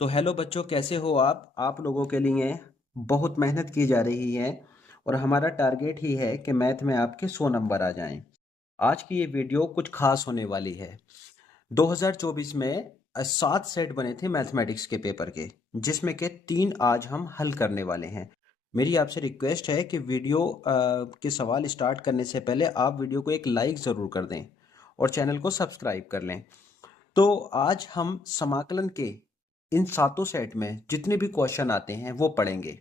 तो हेलो बच्चों, कैसे हो आप लोगों के लिए बहुत मेहनत की जा रही है और हमारा टारगेट ही है कि मैथ में आपके 100 नंबर आ जाएं। आज की ये वीडियो कुछ खास होने वाली है। 2024 में 7 सेट बने थे मैथमेटिक्स के पेपर के, जिसमें के 3 आज हम हल करने वाले हैं। मेरी आपसे रिक्वेस्ट है कि वीडियो के सवाल स्टार्ट करने से पहले आप वीडियो को एक लाइक ज़रूर कर दें और चैनल को सब्सक्राइब कर लें। तो आज हम समाकलन के इन सातों सेट में जितने भी क्वेश्चन आते हैं वो पढ़ेंगे।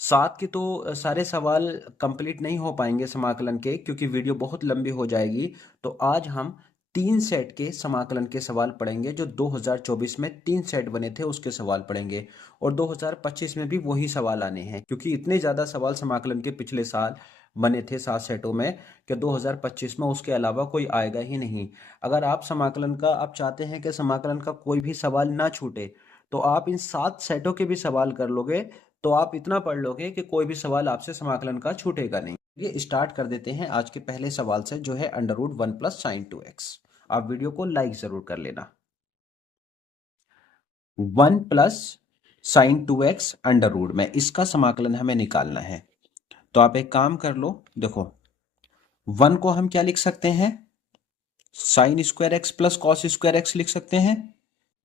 सात के तो सारे सवाल कंप्लीट नहीं हो पाएंगे समाकलन के, क्योंकि वीडियो बहुत लंबी हो जाएगी। तो आज हम 3 सेट के समाकलन के सवाल पढ़ेंगे। जो 2024 में 3 सेट बने थे उसके सवाल पढ़ेंगे और 2025 में भी वही सवाल आने हैं, क्योंकि इतने ज़्यादा सवाल समाकलन के पिछले साल बने थे 7 सेटों में कि 2025 में उसके अलावा कोई आएगा ही नहीं। अगर आप चाहते हैं कि समाकलन का कोई भी सवाल ना छूटे, तो आप इन 7 सेटों के भी सवाल कर लोगे तो आप इतना पढ़ लोगे कि कोई भी सवाल आपसे समाकलन का छूटेगा नहीं। ये स्टार्ट कर देते हैं आज के पहले सवाल से, जो है under root 1 plus sign 2x। आप वीडियो को लाइक जरूर कर लेना। 1 plus sign 2x under root में इसका समाकलन हमें निकालना है। तो आप एक काम कर लो, देखो 1 को हम क्या लिख सकते हैं, sign square X plus cos square x लिख सकते हैं।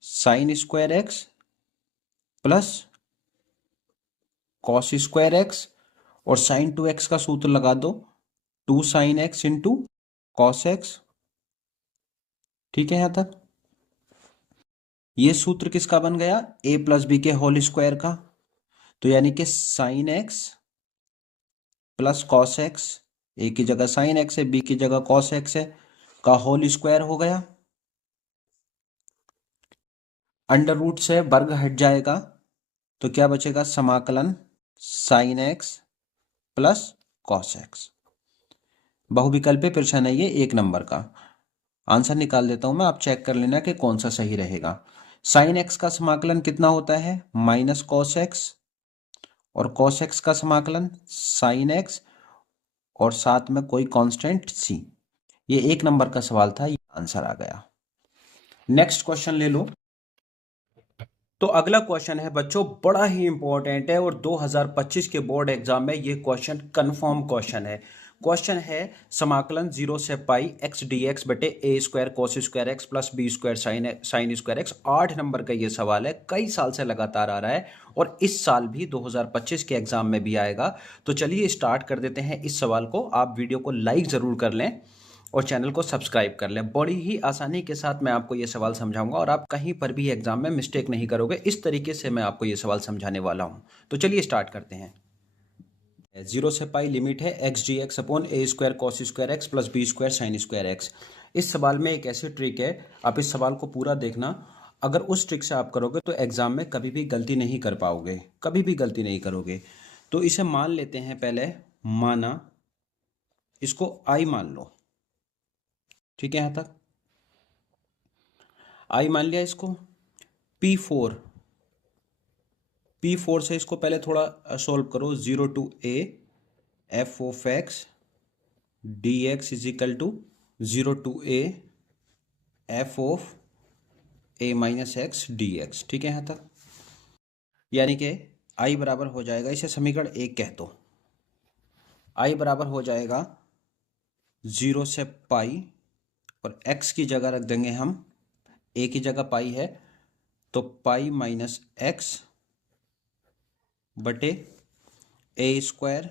Sign square X plus cos square x और साइन 2x का सूत्र लगा दो, 2 sine x into cos x. ठीक है यहां तक? ये सूत्र किसका बन गया, a प्लस बी के होल स्क्वायर का। तो यानी कि sine X plus cos X, A की जगह साइन एक्स है, बी की जगह कॉस एक्स है, का होल स्क्वायर हो गया। अंडर रूट से वर्ग हट जाएगा तो क्या बचेगा, समाकलन sine X plus cos X. बहुविकल्पीय प्रश्न है ये, 1 नंबर का। आंसर निकाल देता हूं मैं, आप चेक कर लेना कि कौन सा सही रहेगा। साइन एक्स का समाकलन कितना होता है, माइनस कॉस एक्स, और कॉस एक्स का समाकलन साइन एक्स, और साथ में कोई कांस्टेंट सी। ये 1 नंबर का सवाल था, ये आंसर आ गया। नेक्स्ट क्वेश्चन ले लो। तो अगला क्वेश्चन है बच्चों, बड़ा ही इंपॉर्टेंट है और 2025 के बोर्ड एग्जाम में ये क्वेश्चन कंफर्म क्वेश्चन है। क्वेश्चन है समाकलन 0 से पाई एक्स डी एक्स बटे A square cos square X plus B square sine square X. 8 number का ये सवाल है, कई साल से लगातार आ रहा है और इस साल भी 2025 के एग्जाम में भी आएगा। तो चलिए स्टार्ट कर देते हैं इस सवाल को। आप वीडियो को लाइक जरूर कर लें और चैनल को सब्सक्राइब कर लें। बड़ी ही आसानी के साथ मैं आपको ये सवाल समझाऊंगा और आप कहीं पर भी एग्जाम में मिस्टेक नहीं करोगे। इस तरीके से मैं आपको ये सवाल समझाने वाला हूं। तो चलिए स्टार्ट करते हैं। 0 से पाई लिमिट है X D X upon A square cos square X plus B square sine square X. इस सवाल में एक ऐसी ट्रिक है, आप इस सवाल को पूरा देखना। अगर उस ट्रिक से आप करोगे तो एग्जाम में कभी भी गलती नहीं कर पाओगे, कभी भी गलती नहीं करोगे। तो इसे मान लेते हैं पहले, माना, इसको आई मान लो। ठीक है यहां तक? आई मान लिया इसको। P4 से इसको पहले थोड़ा सोल्व करो। 0 to a f of x D x is equal to 0 to a f of a minus x D x. ठीक है यहां तक? यानी कि आई बराबर हो जाएगा, इसे समीकरण 1 कह दो। आई बराबर हो जाएगा 0 से पाई, और एक्स की जगह रख देंगे हम, ए की जगह पाई है तो पाई माइनस एक्स बटे A square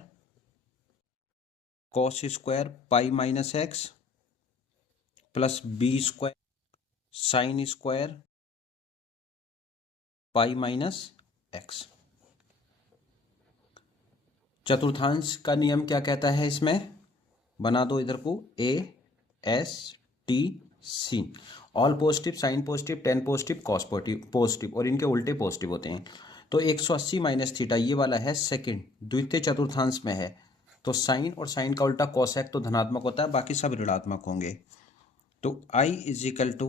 cos square pi minus x plus B square sine square pi minus X. चतुर्थांश का नियम क्या कहता है, इसमें बना दो इधर को, A S T C. All positive, sine positive, tan positive, cos positive और इनके उल्टे पॉजिटिव होते हैं। तो 180 माइनस थीटा ये वाला है सेकंड, द्वितीय चतुर्थांश में है। तो साइन और साइन का उल्टा कॉसेक तो धनात्मक होता है, बाकी सब ऋणात्मक होंगे। तो आई इज इक्वल टू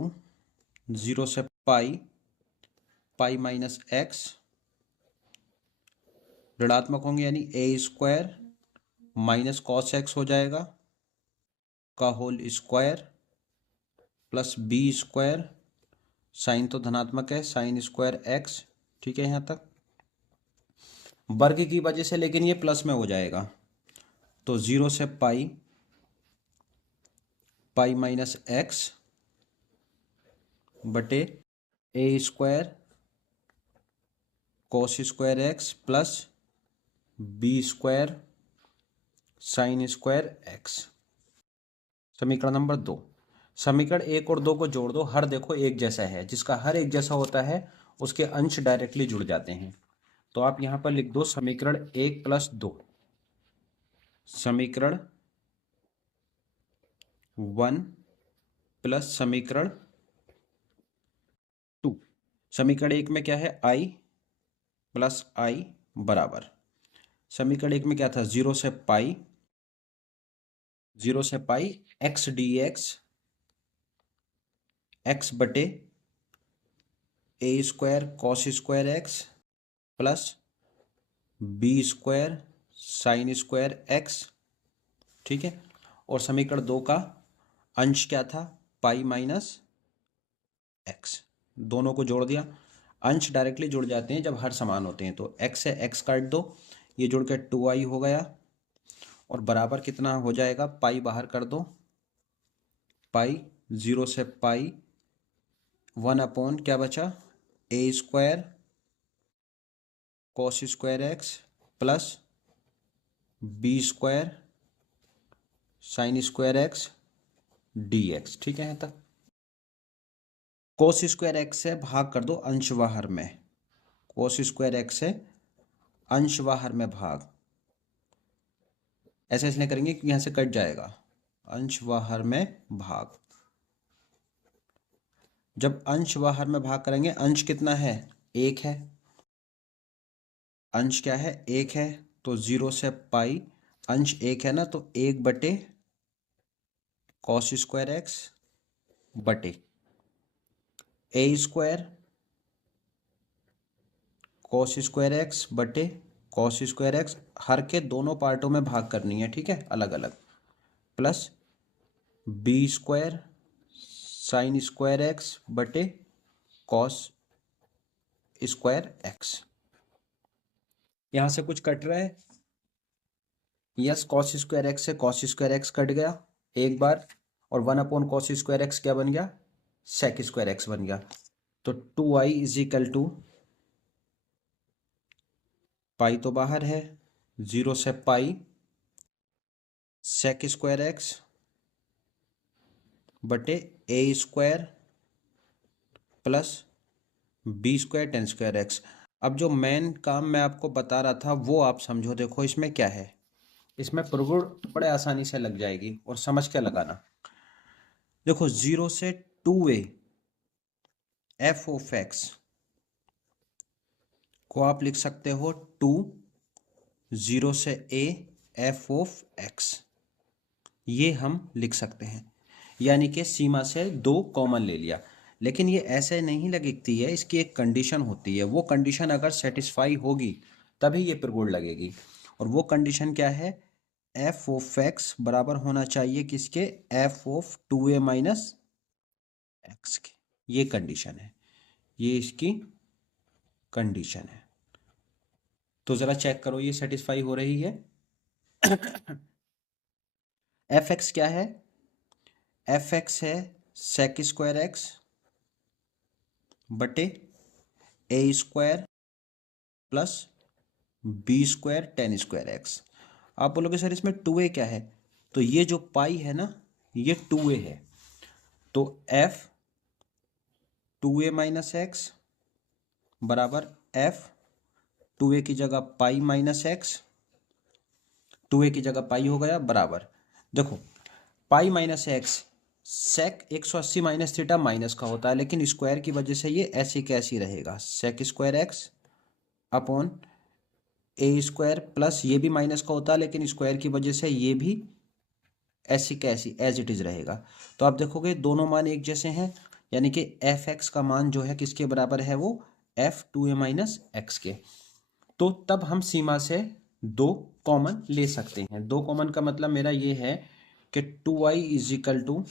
0 से पाई, पाई माइनस एक्स, ऋणात्मक होंगे यानी a square minus cos x हो जाएगा का whole square plus B square, sine तो धनात्मक है, साइन स्क्वायर एक्स ठीक है यहाँ तक। वर्ग की वजह से लेकिन ये प्लस में हो जाएगा, तो 0 से पाई माइनस एक्स बटे A square cos square X plus B square sine square X. समीकरण नंबर 2। समीकरण 1 और 2 को जोड़ दो, हर देखो एक जैसा है, जिसका हर एक जैसा होता है उसके अंश डायरेक्टली जुड़ जाते हैं। तो आप यहां पर लिख दो समीकरण 1 प्लस 2, समीकरण 1 प्लस समीकरण 2। समीकरण 1 में क्या है, आई प्लस आई बराबर, समीकरण 1 में क्या था, 0 से पाई एक्स डी एक्स बटे A square cos square X plus B square sine square X. ठीक है, और समीकरण 2 का अंश क्या था, पाई माइनस एक्स। दोनों को जोड़ दिया, अंश डायरेक्टली जुड़ जाते हैं जब हर समान होते हैं। तो एक्स से एक्स काट दो, ये जुड़ के 2i हो गया, और बराबर कितना हो जाएगा, पाई बाहर कर दो, पाई 0 से पाई 1 अपॉन क्या बचा, A square cos square X plus B square sine square X D x. ठीक है यहाँ तक। कोस स्क्वायर एक्स से भाग कर दो अंश व हर में, कोस स्क्वायर एक्स से अंश व हर में भाग, ऐसे इसलिए करेंगे कि यहां से कट जाएगा, अंश व हर में भाग। जब अंश व हर में भाग करेंगे, अंश कितना है, 1 है, अंश क्या है, 1 है, तो 0 से पाई, अंश 1 है ना, तो 1 बटे कॉस स्क्वायर एक्स बटे A square cos square x बटे कॉस स्क्वायर एक्स, हर के दोनों पार्टों में भाग करनी है, ठीक है, अलग अलग, plus B square sine square x बटे कॉस स्क्वायर एक्स। यहां से कुछ कट रहा है, यस, कॉस स्क्वायर एक्स से कॉस स्क्वायर एक्स कट गया एक बार, और 1 अपॉन कॉस स्क्वायर एक्स क्या बन गया, सेक स्क्वायर एक्स बन गया। तो 2i इज इक्वल टू, पाई तो बाहर है, 0 से पाई सेक स्क्वायर एक्स बटे A square plus B square tan square X. अब जो मेन काम मैं आपको बता रहा था वो आप समझो, देखो इसमें क्या है, इसमें प्रगुण बड़े आसानी से लग जाएगी, और समझ के लगाना। देखो 0 से 2a एफ ऑफ एक्स को आप लिख सकते हो 2 0 से a एफ ऑफ एक्स, ये हम लिख सकते हैं, यानी कि सीमा से 2 कॉमन ले लिया। लेकिन ये ऐसे नहीं लगती है, इसकी एक कंडीशन होती है, वो कंडीशन अगर सेटिस्फाई होगी तभी ये प्रगुण लगेगी। और वो कंडीशन क्या है, एफ ऑफ एक्स बराबर होना चाहिए किसके, F of 2a minus x के। ये कंडीशन है, ये इसकी कंडीशन है। तो जरा चेक करो ये सेटिस्फाई हो रही है। एफ एक्स क्या है, एफ एक्स है सेक स्क्वायर एक्स बटे A square plus B square tan square X. आप बोलोगे सर इसमें 2a क्या है, तो ये जो पाई है ना, ये 2a है, तो एफ 2a माइनस एक्स बराबर एफ 2a की जगह पाई माइनस एक्स, 2a की जगह पाई हो गया, बराबर, देखो पाई माइनस एक्स, सेक 180 माइनस थीटा माइनस का होता है, लेकिन स्क्वायर की वजह से ये ऐसी कैसी रहेगा, सेक square x upon A square plus, ये भी माइनस का होता है लेकिन स्क्वायर की वजह से ये भी ऐसी कैसी एज इट इज रहेगा। तो आप देखोगे दोनों मान एक जैसे हैं, यानी कि एफ एक्स का मान जो है किसके बराबर है, वो एफ 2a माइनस एक्स के। तो तब हम सीमा से 2 कॉमन ले सकते हैं। 2 कॉमन का मतलब मेरा ये है कि 2i इज इक्वल टू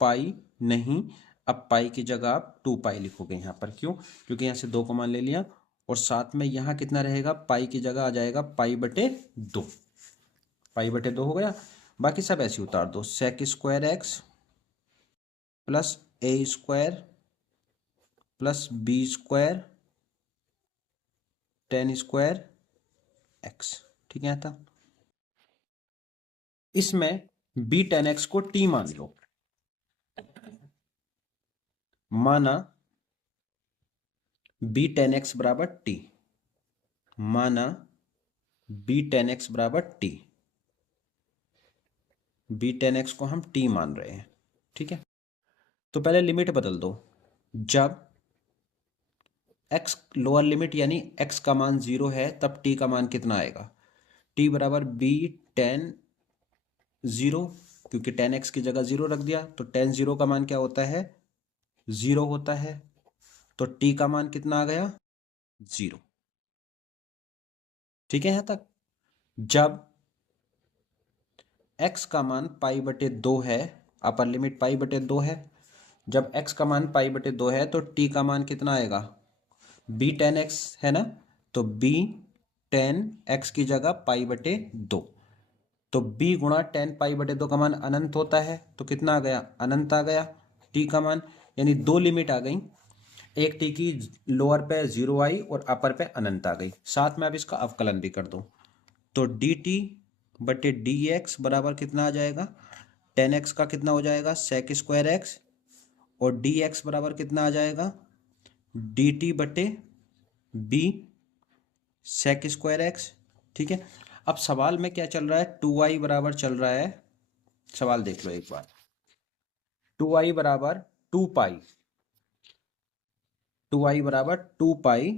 पाई नहीं, अब पाई की जगह आप 2 पाई लिखोगे यहाँ पर, क्यों? क्योंकि यहाँ से 2 कॉमन ले लिया, और साथ में यहाँ कितना रहेगा, पाई की जगह आ जाएगा पाई बटे 2, पाई बटे 2 हो गया। बाकी सब ऐसे उतार दो, sec square X plus A square plus B square tan square X, ठीक है? था इसमें बी टेन एक्स को टी मान लो, माना बी टेन एक्स बराबर टी, माना बी टेन एक्स बराबर टी, बी टेन एक्स को हम टी मान रहे हैं, ठीक है? तो पहले लिमिट बदल दो, जब x लोअर लिमिट यानी x का मान 0 है तब t का मान कितना आएगा, t बराबर बी टेन 0, क्योंकि टेन एक्स की जगह 0 रख दिया तो टेन 0 का मान क्या होता है, 0 होता है, तो t का मान कितना आ गया, 0, ठीक है? यहां तक जब x का मान पाई बटे 2 है, अपर लिमिट पाई बटे 2 है, जब x का मान पाई बटे 2 है तो t का मान कितना आएगा, बी टेन एक्स है ना, तो बी टेन एक्स की जगह पाई बटे 2, तो b गुणा टेन पाई बटे 2 का मान अनंत होता है, तो कितना आ गया, अनंत आ गया t का मान, यानी दो लिमिट आ गई, एक t की लोअर पे 0 आई और अपर पे अनंत आ गई। साथ में अब इसका अवकलन भी कर दो, तो dt बटे डी एक्स बराबर कितना आ जाएगा, टेन एक्स का कितना हो जाएगा, सेक स्क्वायर एक्स, और डी एक्स बराबर कितना आ जाएगा, डी टी बटे बी सेक स्क्वायर एक्स, ठीक है? अब सवाल में क्या चल रहा है, 2i बराबर चल रहा है, सवाल देख लो एक बार, 2i बराबर 2 पाई, 2i बराबर 2 पाई,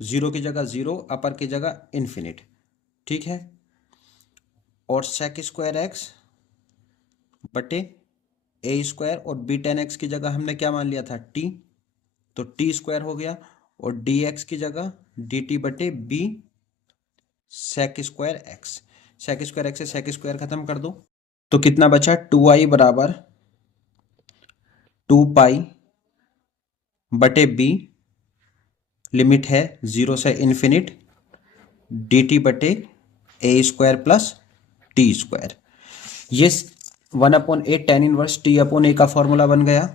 जीरो की जगह 0, अपर की जगह इन्फिनिट, ठीक है? और सेक स्क्वायर एक्स बटे ए स्क्वायर, और बी टेन एक्स की जगह हमने क्या मान लिया था, टी, तो टी स्क्वायर हो गया, और डी एक्स की जगह डी टी बटे b sec square x, sec square x से सेक स्क्वायर खत्म कर दो, तो कितना बचा, 2i बराबर 2 पाई बटे बी, लिमिट है 0 से इन्फिनिट, डी टी बटे A square plus T square, ये 1/8 टेन इनवर्स टी अपॉन ए का फॉर्मूला बन गया,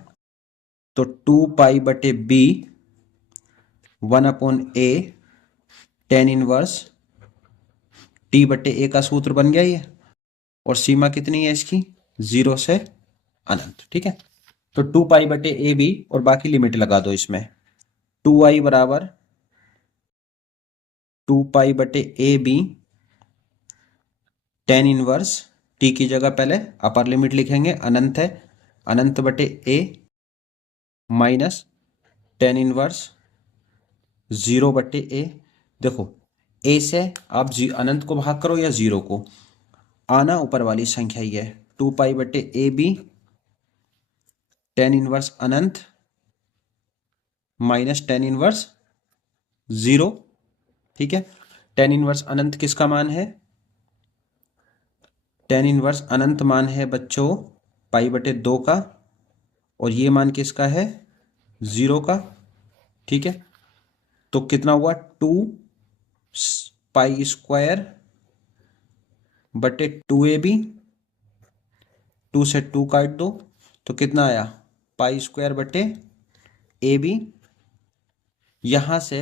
तो 2 पाई बटे B 1/a ten inverse T बटे ए का सूत्र बन गया ये, और सीमा कितनी है इसकी, 0 से अनंत, ठीक है? तो 2 पाई बटे ए बी, और बाकी लिमिट लगा दो इसमें, 2i बराबर 2 पाई बटे a b tan inverse, t की जगह पहले अपर लिमिट लिखेंगे, अनंत है, अनंत बटे ए माइनस टेन इनवर्स 0 बटे ए, देखो ए से आप अनंत को भाग करो या 0 को, आना ऊपर वाली संख्या ही है, 2 पाई बटे ए बी टेन इनवर्स अनंत माइनस टेन इनवर्स 0, ठीक है? टेन इनवर्स अनंत किसका मान है, टेन इनवर्स अनंत मान है बच्चों पाई बटे 2 का, और ये मान किसका है, 0 का, ठीक है? तो कितना हुआ, 2 पाई स्क्वायर बटे 2ab, 2 से 2 काट दो, तो कितना आया, पाई स्क्वायर बटे ए बी, यहां से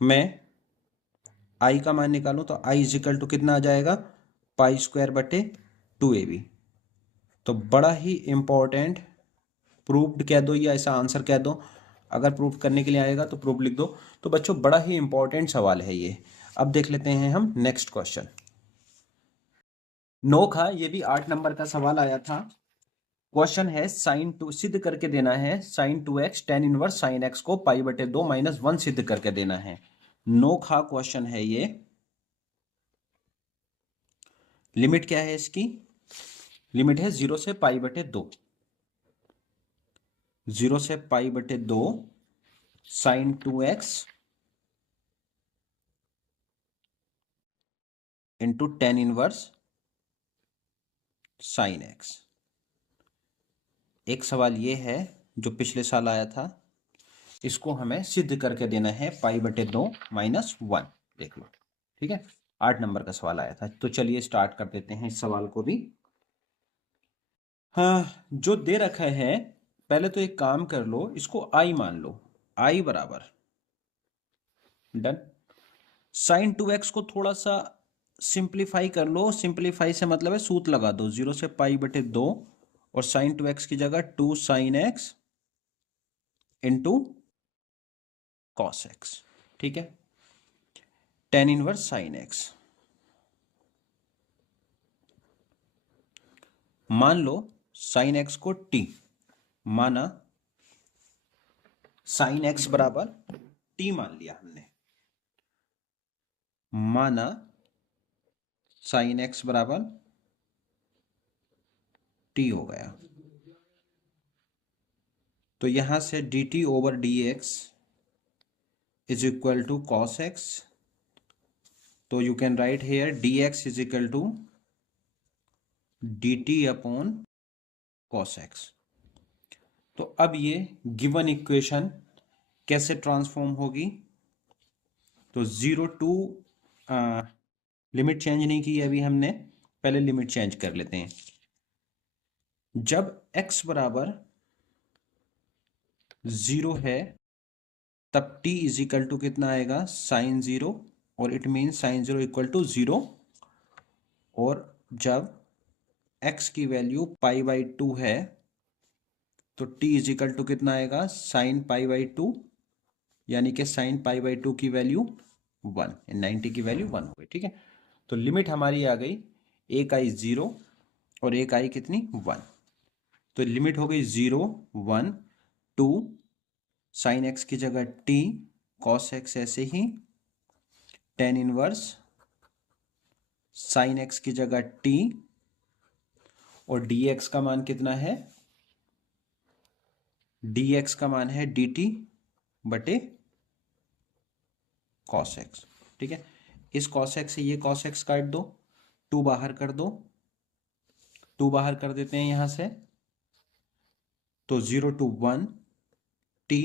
मैं आई का मान निकालूं तो आई इजिकल टू कितना आ जाएगा, पाई स्क्वायर बटे 2ab, तो बड़ा ही इंपॉर्टेंट, प्रूव्ड कह दो या ऐसा आंसर कह दो, अगर प्रूव करने के लिए आएगा तो प्रूफ लिख दो। तो बच्चों बड़ा ही इंपॉर्टेंट सवाल है ये। अब देख लेते हैं हम नेक्स्ट क्वेश्चन, नोखा, ये भी 8 नंबर का सवाल आया था। क्वेश्चन है साइन टू सिद्ध करके देना है, sine 2x tan inverse sine x को पाई बटे 2 माइनस 1 सिद्ध करके देना है। नोखा क्वेश्चन है ये। लिमिट क्या है इसकी, लिमिट है 0 से पाई बटे 2, 0 से पाई बटे 2 sine 2x into tan inverse sine x. एक सवाल ये है जो पिछले साल आया था, इसको हमें सिद्ध करके देना है π/2 -1। देख लो, ठीक है, 8 नंबर का सवाल आया था। तो चलिए स्टार्ट कर देते हैं इस सवाल को भी। हाँ, जो दे रखा है, पहले तो एक काम कर लो, इसको i मान लो, i बराबर, डन। साइन 2x को थोड़ा सा सिंप्लीफाई कर लो। सिंप्लीफाई से मतलब है सूत्र लगा दो, 0 से π/2 और साइन 2x की जगह 2 sin x into cos x, ठीक है, tan इनवर्स साइन x। मान लो साइन x को t माना, साइन x बराबर t मान लिया हमने, माना साइन x बराबर t हो गया। तो यहां से dt over dx is equal to cos x। तो you can write here dx is equal to dt upon cos x। तो अब ये गिवन इक्वेशन कैसे ट्रांसफॉर्म होगी? तो 0 टू, लिमिट चेंज नहीं की अभी हमने, पहले लिमिट चेंज कर लेते हैं। जब x बराबर 0 है तब t इज इक्वल टू कितना आएगा? साइन 0, और it mean sine 0 equal to 0। और जब x की वैल्यू π/2 है तो t इज इक्वल टू कितना आएगा? साइन π/2, यानी कि साइन π/2 की वैल्यू 1, 90 की वैल्यू 1 हो गई, ठीक है। तो लिमिट हमारी आ गई, एक आई 0 और एक आई कितनी? 1। तो लिमिट हो गई 0 1 2, साइन एक्स की जगह t, कॉस एक्स ऐसे ही, tan इनवर्स साइन एक्स की जगह t, और dx का मान कितना है? dx का मान है dt बटे कॉस एक्स, ठीक है। इस कॉस एक्स से ये कॉस एक्स काट दो, 2 बाहर कर दो, 2 बाहर कर देते हैं यहां से, तो 0 to 1 t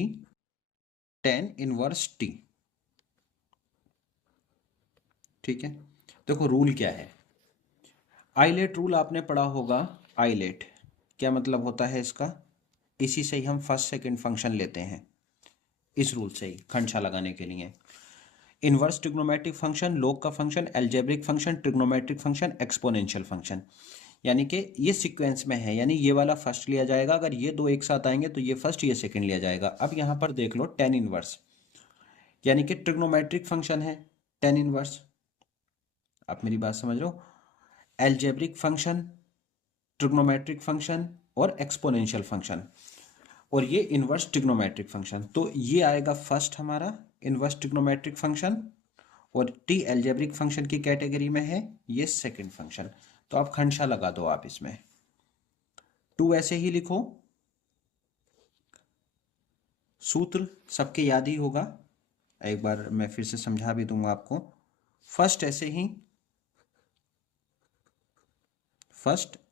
tan inverse t, ठीक है। देखो रूल क्या है, आइलेट रूल आपने पढ़ा होगा। आइलेट क्या मतलब होता है इसका? इसी से ही हम फर्स्ट सेकंड फंक्शन लेते हैं, इस रूल से ही खंडशा लगाने के लिए। इनवर्स ट्रिग्नोमेट्रिक फंक्शन, लॉग का function, algebraic function, trigonometric function, exponential function, यानी कि ये सीक्वेंस में है, यानी ये वाला फर्स्ट लिया जाएगा। अगर ये दो एक साथ आएंगे तो ये फर्स्ट ये सेकंड लिया जाएगा। अब यहाँ पर देख लो tan इनवर्स, यानी कि ट्रिग्नोमेट्रिक फंक्शन है tan इनवर्स, आप मेरी बात समझ रहे हो? एल्जेब्रिक फंक्शन, ट्रिग्नोमेट्रिक फंक्शन और एक्सपोनेंशियल फंक्शन, और ये इनवर्स ट्रिग्नोमेट्रिक फंक्शन। तो ये आएगा फर्स्ट हमारा इनवर्स ट्रिग्नोमेट्रिक फंक्शन, और टी एल्जेब्रिक फंक्शन की कैटेगरी में है ये सेकंड फंक्शन। तो आप खंडशा लगा दो, आप इसमें 2 ऐसे ही लिखो, सूत्र सबके याद ही होगा, एक बार मैं फिर से समझा भी दूंगा आपको। फर्स्ट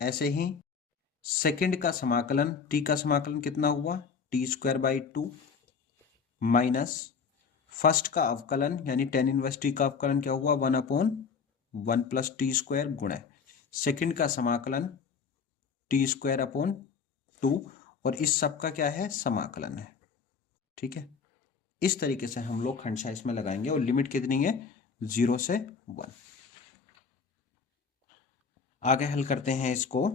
ऐसे ही सेकंड का समाकलन, टी का समाकलन कितना हुआ? t²/2 माइनस फर्स्ट का अवकलन यानी tan इनवर्स टी का अवकलन क्या हुआ? 1/1 + t² गुणा सेकंड का समाकलन t²/2, और इस सब का क्या है? समाकलन है, ठीक है। इस तरीके से हम लोग खंडशा इसमें लगाएंगे, और लिमिट कितनी है? 0 से 1। आगे हल करते हैं इसको,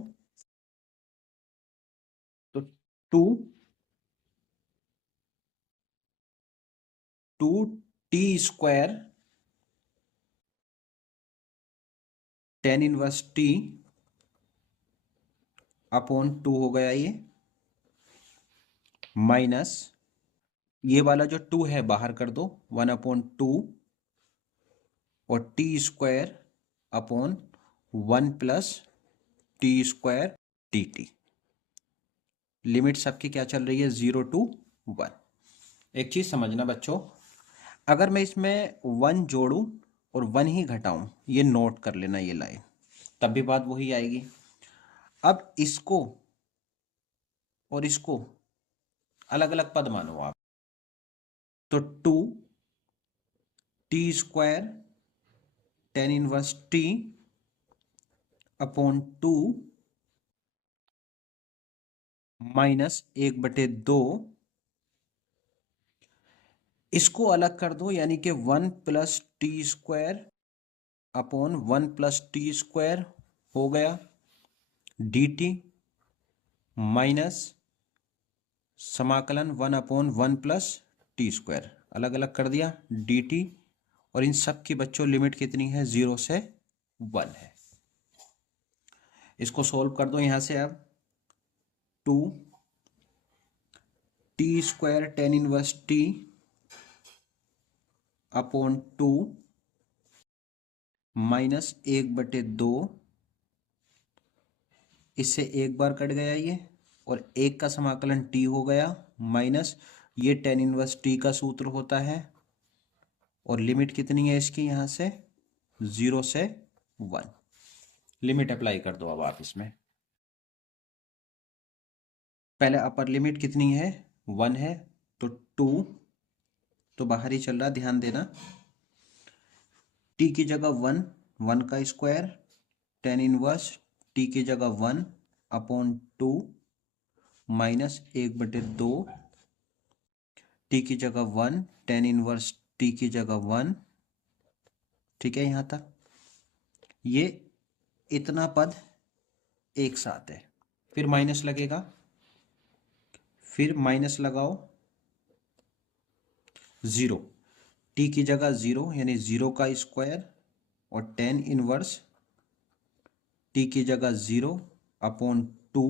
तो 2t² tan inverse t upon 2 हो गया ये, माइनस ये वाला जो 2 है बाहर कर दो, 1/2 और t² upon 1 + t² dt। Limit सबकी क्या चल रही है? 0 to 1। एक चीज समझना बच्चों, अगर मैं इसमें 1 जोड़ूं और 1 ही घटाऊं, ये नोट कर लेना ये लाइन, तब भी बात वही आएगी। अब इसको और इसको अलग अलग पद मानो आप, तो 2 T square ten inverse T upon 2 minus 1/2, इसको अलग कर दो, यानी कि 1 plus T square upon 1 plus T square हो गया डी टी माइनस समाकलन 1 अपॉन 1 प्लस टी स्क्वायर, अलग अलग कर दिया डी टी, और इन सब की बच्चों लिमिट कितनी है, 0 से 1 है। इसको सोल्व कर दो यहां से अब, 2 T square ten inverse T upon 2 minus 1/2, इससे एक बार कट गया ये, और एक का समाकलन टी हो गया माइनस ये टेन इनवर्स टी का सूत्र होता है, और लिमिट कितनी है इसकी, यहां से 0 से 1। लिमिट अप्लाई कर दो अब आप इसमें, पहले अपर लिमिट कितनी है 1 है, तो 2 तो बाहर ही चल रहा, ध्यान देना, टी की जगह 1, 1 का स्क्वायर टेन इनवर्स टी की जगह 1 अपॉन 2 माइनस 1/2, टी की जगह 1 टेन इनवर्स टी की जगह 1, ठीक है यहां तक। ये इतना पद एक साथ है, फिर माइनस लगेगा, फिर माइनस लगाओ 0, टी की जगह 0 यानी 0 का स्क्वायर और टेन इनवर्स टी की जगह 0 अपॉन 2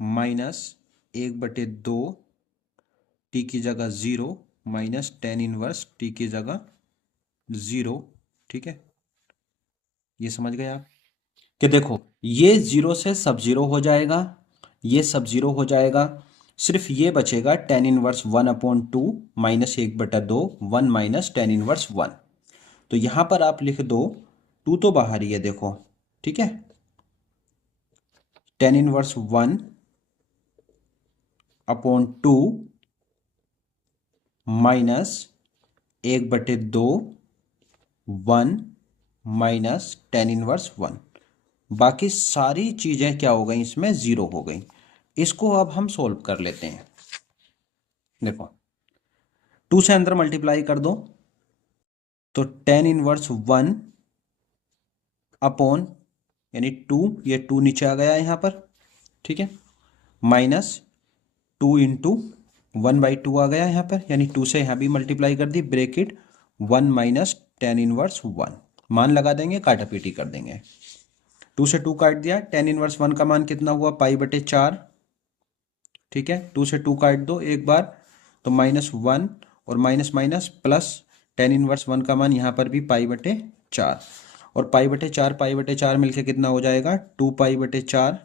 माइनस 1/2, टी की जगह 0 माइनस टेन इनवर्स टी की जगह 0, ठीक है। ये समझ गए आप कि देखो ये 0 से सब 0 हो जाएगा, ये सब 0 हो जाएगा, सिर्फ ये बचेगा tan inverse 1 upon 2 minus 1/2, 1 minus tan inverse 1। तो यहां पर आप लिख दो 2 तो बाहर ही है देखो, ठीक है, tan inverse 1 upon 2 minus 1/2, 1 minus tan inverse 1। बाकी सारी चीजें क्या हो गई, इसमें 0 हो गई। इसको अब हम सोल्व कर लेते हैं। देखो 2 से अंदर मल्टीप्लाई कर दो, तो टेन इनवर्स 1 अपॉन यानी 2, ये 2 नीचे आ गया यहां पर, ठीक है, माइनस 2 इंटू 1/2 आ गया यहां पर, यानी 2 से यहां भी मल्टीप्लाई कर दी, ब्रेकेट 1 माइनस टेन इनवर्स 1, मान लगा देंगे, काटापीटी कर देंगे, 2 से 2 काट दिया, टेन इनवर्स 1 का मान कितना हुआ, पाई/4, ठीक है, 2 से 2 काट दो एक बार, तो -1 और minus minus plus, tan inverse 1 का मान यहाँ पर भी पाई/4, और पाई/4 मिलके कितना हो जाएगा, 2 पाई/4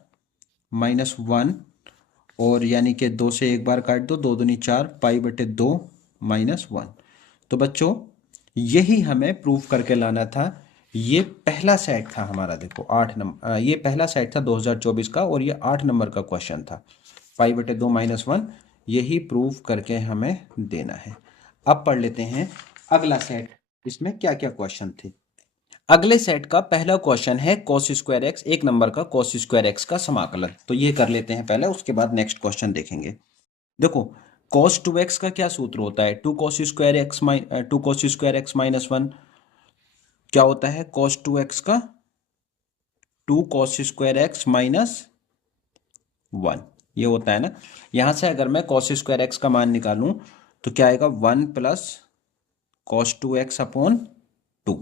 -1, और यानी कि 2 से एक बार काट दो, 2 दूनी 4, पाई/2 -1। तो बच्चों यही हमें प्रूफ करके लाना था। ये पहला सेट था हमारा, देखो 8 नंबर, ये पहला सेट था 2024 का, और ये 8 नंबर का क्वेश्चन था, पाई/2 -1, यही प्रूफ करके हमें देना है। अब पढ़ लेते हैं अगला सेट, इसमें क्या क्या क्वेश्चन थे। अगले सेट का पहला क्वेश्चन है cos स्क्वायर एक्स, एक नंबर का cos स्क्वायर एक्स का समाकलन, तो ये कर लेते हैं पहले, उसके बाद नेक्स्ट क्वेश्चन देखेंगे। देखो cos 2x का क्या सूत्र होता है, 2 cos स्क्वायर एक्स माइनस 1, क्या होता है cos 2x का, 2 cos स्क्वायर एक्स माइनस 1, ये होता है ना। यहां से अगर मैं cos स्क्वायर एक्स का मान निकालूं तो क्या आएगा, 1 प्लस cos 2x अपॉन 2,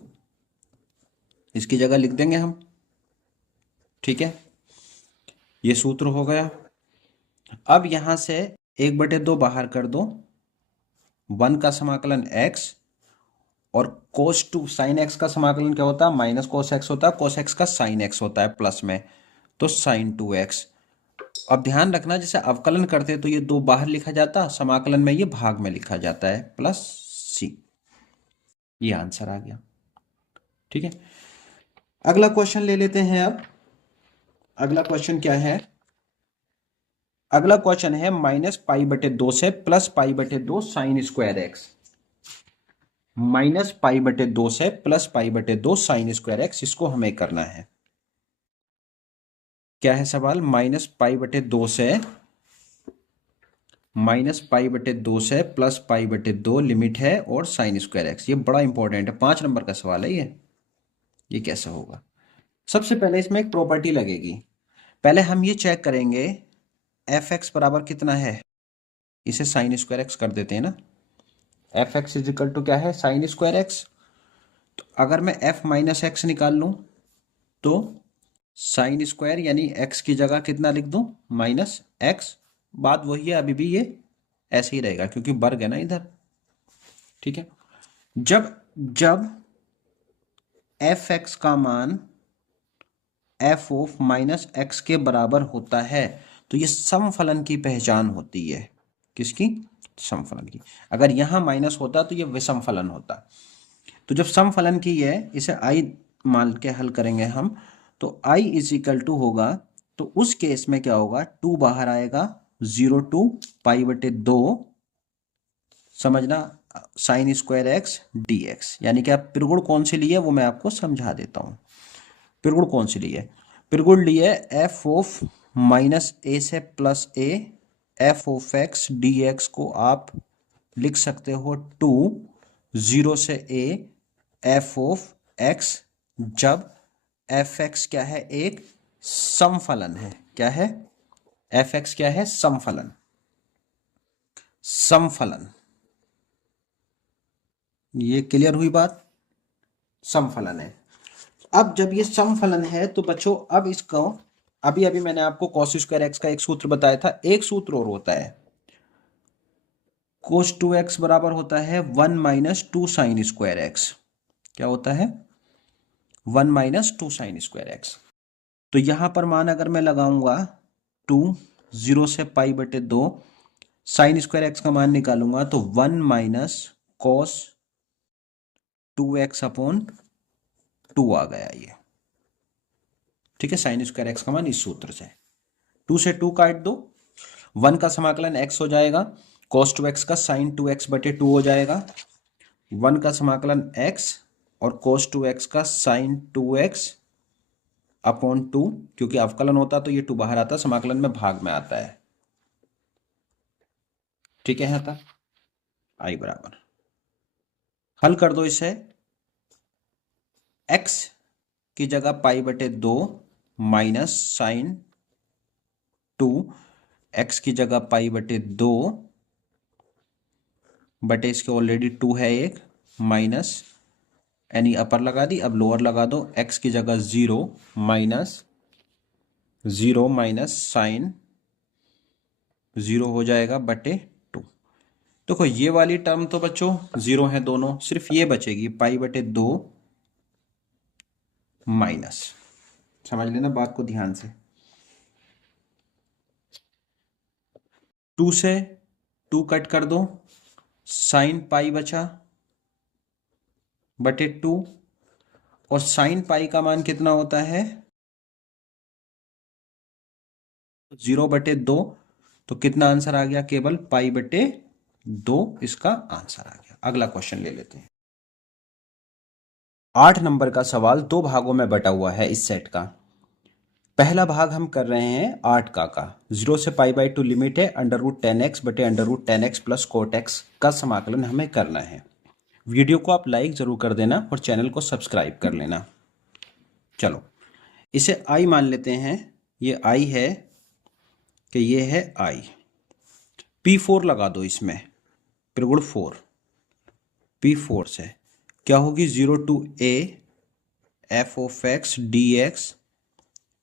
इसकी जगह लिख देंगे हम, ठीक है, ये सूत्र हो गया। अब यहां से 1/2 बाहर कर दो, 1 का समाकलन x, और cos 2 sin x का समाकलन क्या होता है, माइनस cos x होता है, cos x का sin x होता है प्लस में, तो sin 2x। अब ध्यान रखना जैसे अवकलन करते तो ये 2 बाहर लिखा जाता, समाकलन में ये भाग में लिखा जाता है, प्लस c, ये आंसर आ गया, ठीक है। अगला क्वेश्चन ले लेते हैं। अब अगला क्वेश्चन क्या है, अगला क्वेश्चन है -π/2 से +π/2 साइन स्क्वायर एक्स। -π/2 से +π/2 साइन स्क्वायर एक्स, इसको हमें करना है। क्या है सवाल? -π/2 से +π/2 लिमिट है और साइन स्क्वायर एक्स। ये बड़ा इंपॉर्टेंट है, 5 नंबर का सवाल है ये कैसा होगा? सबसे पहले इसमें एक प्रॉपर्टी लगेगी। पहले हम ये चेक करेंगे एफ एक्स बराबर कितना है, इसे साइन स्क्वायर एक्स कर देते हैं ना। F x is equal to क्या है? Sine square x. तो अगर मैं एफ माइनस एक्स निकाल लूं तो साइन स्क्वायर यानी एक्स की जगह कितना लिख दूं? Minus x. बात वही है, अभी भी ये ऐसे ही रहेगा क्योंकि वर्ग है ना इधर। ठीक है, जब जब एफ एक्स का मान एफ ऑफ माइनस एक्स के बराबर होता है तो ये समफलन की पहचान होती है। किसकी? समफलन की। अगर यहां माइनस होता तो ये विषम फलन होता। तो जब समफलन की है, इसे आई मान के हल करेंगे हम, तो आई इज इक्वल टू होगा, तो उस केस में क्या होगा? 2 बाहर आएगा, 0 टू π/2 समझना sign square X D x. यानी कि आप पिरगुण कौन सी ली है वो मैं आपको समझा देता हूं। पिरगुण कौन सी ली है? पिरगुण ली है एफ ऑफ -a से +a, f of x D x को आप लिख सकते हो 2 0 से a एफ ऑफ एक्स, जब एफ एक्स क्या है? एक समफलन है। क्या है? एफ एक्स क्या है? समफलन। समफलन, ये क्लियर हुई बात? समफलन है। अब जब ये समफलन है तो बच्चों अब इसको, अभी अभी मैंने आपको कॉस स्क्वायर एक्स का एक सूत्र बताया था, एक सूत्र और होता है। कोस 2x बराबर होता है 1 - 2 साइन स्क्वायर एक्स। क्या होता है? 1 - 2 साइन स्क्वायर एक्स। तो यहां पर मान अगर मैं लगाऊंगा 2 0 से π/2, साइन स्क्वायर एक्स का मान निकालूंगा तो 1 - cos 2x अपॉन 2 आ गया ये। ठीक है, साइन स्क्वायर एक्स का मान इस सूत्र से। 2 से 2 काट दो, 1 का समाकलन x हो जाएगा, cos 2x का sin 2x/2 हो जाएगा, 1 का समाकलन x और cos 2x का sin 2x अपॉन 2, क्योंकि अवकलन होता तो ये 2 बाहर आता, समाकलन में भाग में आता है। ठीक है, यहाँ तक आई बराबर। हल कर दो इसे, x की जगह π/2 माइनस साइन 2, x की जगह π/2 बटे इसके ऑलरेडी 2 है एक, माइनस यानी अपर लगा दी, अब लोअर लगा दो, x की जगह 0 माइनस साइन 0 हो जाएगा बटे 2। देखो ये वाली टर्म तो बच्चों 0 है दोनों, सिर्फ ये बचेगी π/2 माइनस। समझ लेना बात को ध्यान से। 2 से 2 कट कर दो, साइन पाई बचा बटे 2, और साइन पाई का मान कितना होता है? 0/2। तो कितना आंसर आ गया? केवल π/2 इसका आंसर आ गया। अगला क्वेश्चन ले लेते हैं। 8 नंबर का सवाल 2 भागों में बटा हुआ है इस सेट का। पहला भाग हम कर रहे हैं 8 का 0 से π/2 लिमिट है, √10x बटे √10x प्लस कोट एक्स का समाकलन हमें करना है। वीडियो को आप लाइक जरूर कर देना और चैनल को सब्सक्राइब कर लेना। चलो इसे आई मान लेते हैं, ये आई है कि ये है आई। P4 लगा दो इसमें, त्रिगुण 4, P4 से क्या होगी? 0 to a f of x D x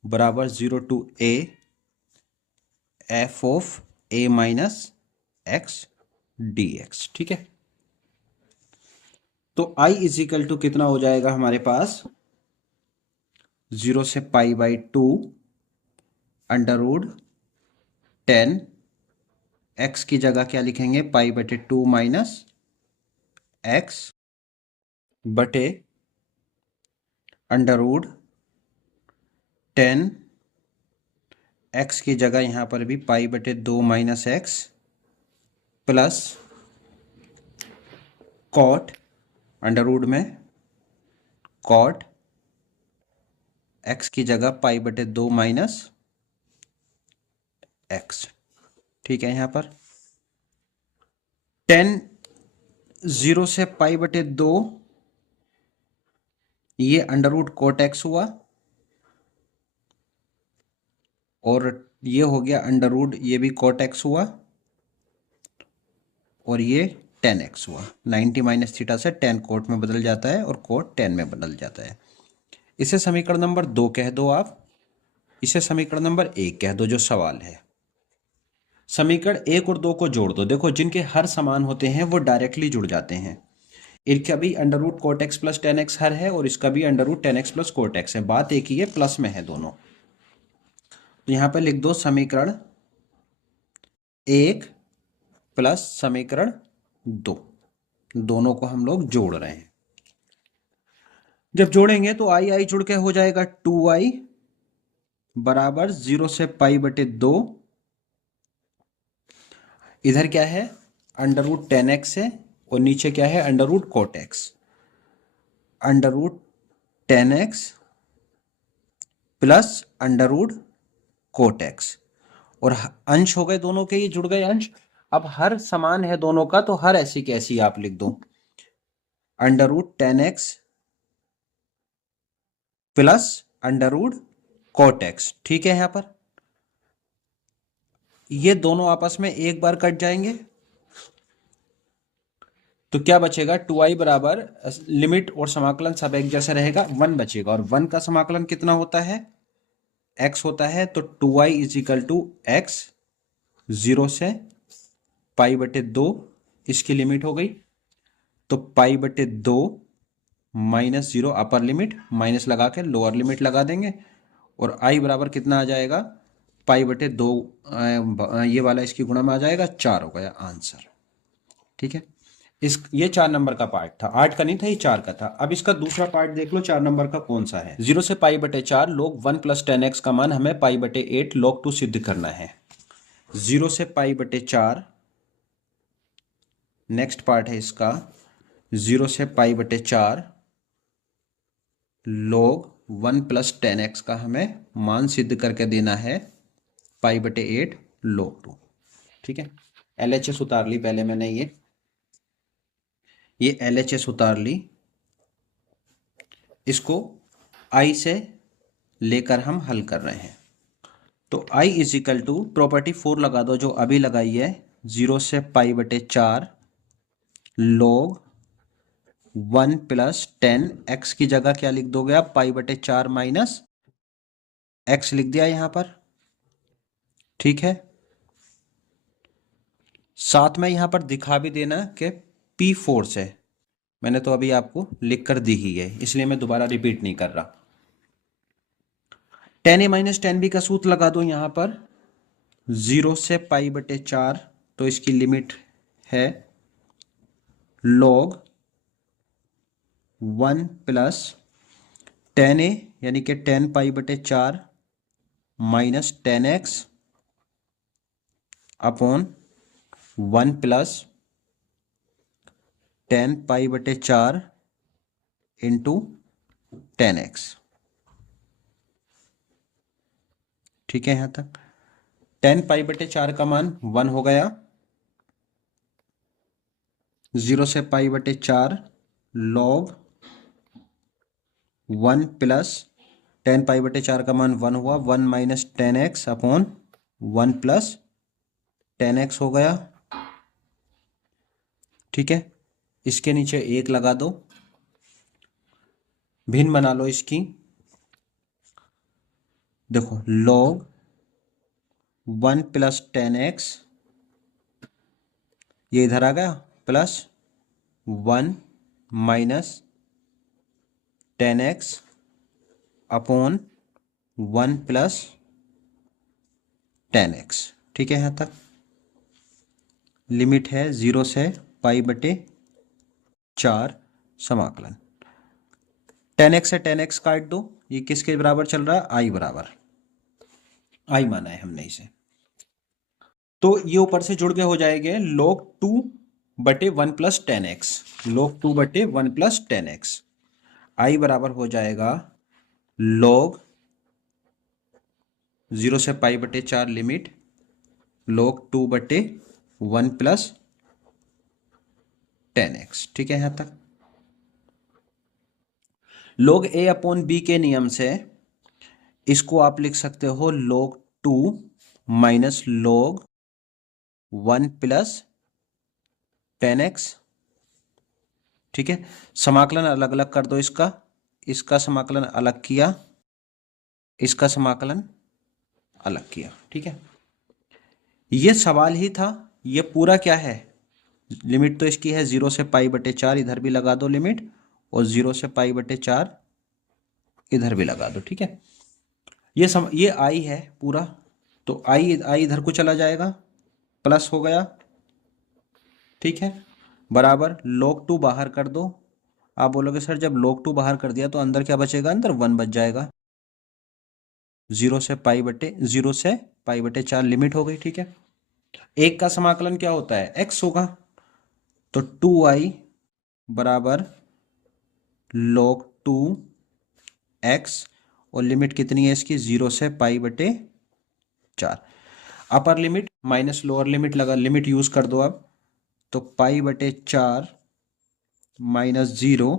बराबर 0 to a f of a minus x D x. ठीक है, तो i इज इक्वल टू कितना हो जाएगा हमारे पास? 0 से π/2 √10, x की जगह क्या लिखेंगे? π/2 माइनस एक्स बटे √10 एक्स की जगह यहाँ पर भी पाई बटे 2 minus x plus cot under root में कॉट एक्स की जगह पाई बटे 2 माइनस एक्स। ठीक है, यहाँ पर 10 0 से पाई बटे 2 ये अंडर रूट कोट एक्स हुआ और ये हो गया अंडर रूट ये भी कोट एक्स हुआ और ये 10x हुआ। 90 माइनस थीटा से 10 कोट में बदल जाता है और कोट 10 में बदल जाता है। इसे समीकरण नंबर 2 कह दो आप, इसे समीकरण नंबर 1 कह दो जो सवाल है। समीकरण 1 और 2 को जोड़ दो। देखो जिनके हर समान होते हैं वो डायरेक्टली जुड़ जाते हैं। इनका भी under root cot x plus 10x हर है और इसका भी under root 10x plus cot x है। बात एक ही है, प्लस में है दोनों। तो यहां पर लिख दो समीकरण 1 प्लस समीकरण 2, दोनों को हम लोग जोड़ रहे हैं। जब जोड़ेंगे तो आई आई जुड़ के हो जाएगा 2i बराबर 0 से पाई बटे 2। इधर क्या है अंडर रूट 10x है और नीचे क्या है under root cot x. Under root 10x plus under root cot x और अंश हो गए दोनों के, ये जुड़ गए अंश। अब हर समान है दोनों का तो हर ऐसी कैसी आप लिख दो under root 10x plus under root cot x. ठीक है, यहां पर ये दोनों आपस में एक बार कट जाएंगे तो क्या बचेगा 2i बराबर लिमिट और समाकलन सब एक जैसा रहेगा, 1 बचेगा और 1 का समाकलन कितना होता है x होता है। तो 2i is equal to x 0 से पाई बटे 2 इसकी लिमिट हो गई। तो पाई बटे 2 माइनस 0 अपर लिमिट माइनस लगा के लोअर लिमिट लगा देंगे और i बराबर कितना आ जाएगा पाई बटे 2 ये वाला इसकी गुणा में आ जाएगा 4 हो गया आंसर। ठीक है, ये 4 नंबर का पार्ट था, 8 का नहीं था, ये 4 का था। अब इसका दूसरा पार्ट देख लो 4 नंबर का कौन सा है। 0 से पाई बटे 4 log 1 प्लस 10x का मान हमें पाई बटे 8 log 2 सिद्ध करना है। 0 से पाई बटे 4 नेक्स्ट पार्ट है इसका 0 से पाई बटे 4 log 1 प्लस 10x का हमें मान सिद्ध करके देना है पाई बटे 8 log 2। ठीक है, LHS उतार ली पहले मैंने, ये LHS उतार ली। इसको I से लेकर हम हल कर रहे हैं। तो I is equal to property 4 लगा दो जो अभी लगाई है 0 से पाई बटे 4 log 1 प्लस 10 x की जगह क्या लिख दोगे आप पाई बटे 4 माइनस x लिख दिया यहां पर। ठीक है, साथ में यहां पर दिखा भी देना कि P4 से, मैंने तो अभी आपको लिख कर दी ही है इसलिए मैं दोबारा रिपीट नहीं कर रहा। 10a माइनस 10b का सूत्र लगा दो यहां पर 0 से पाई बटे 4 तो इसकी लिमिट है log 1 प्लस 10a यानी कि 10 पाई बटे 4 माइनस 10x अपॉन 1 प्लस 10 पाई बटे 4 इंटू 10x। ठीक है, यहां तक 10 पाई बटे 4 का मान 1 हो गया। 0 से पाई बटे 4 log 1 प्लस 10 पाई बटे 4 का मान 1 हुआ, 1 minus 10x upon 1 plus 10x हो गया। ठीक है, इसके नीचे 1 लगा दो, भिन्न बना लो इसकी। देखो log 1 प्लस 10x ये इधर आ गया plus 1 minus 10x upon 1 plus 10x। ठीक है, यहां तक लिमिट है 0 से पाई बटे 4 समाकलन। 10x से 10x काट दो, ये किसके बराबर चल रहा है I बराबर। आई माना है हमने इसे। तो ये ऊपर से जुड़ के हो जाएंगे log 2/1 + 10x, log 2/1 + 10x। आई बराबर हो जाएगा log 0 से π/4 लिमिट log 2/1 + 10x। ठीक है यहां तक। log a/b के नियम से इसको आप लिख सकते हो log 2 - log 1 + 10x। ठीक है, समाकलन अलग अलग कर दो इसका, इसका समाकलन अलग किया, इसका समाकलन अलग किया। ठीक है, ये सवाल ही था। ये पूरा क्या है, लिमिट तो इसकी है 0 से π/4, इधर भी लगा दो लिमिट, और 0 से π/4 इधर भी लगा दो। ठीक है, ये आई है पूरा, तो आई इधर को चला जाएगा, प्लस हो गया। ठीक है, बराबर log 2 बाहर कर दो। आप बोलोगे सर जब log 2 बाहर कर दिया तो अंदर क्या बचेगा, अंदर 1 बच जाएगा। 0 से π/4 लिमिट हो गई। ठीक है, एक का समाकलन क्या होता है, x होगा, तो 2i बराबर log 2x, और लिमिट कितनी है इसकी, 0 से π/4। Upper limit minus lower limit लगा, लिमिट यूज कर दो अब, तो π/4 - 0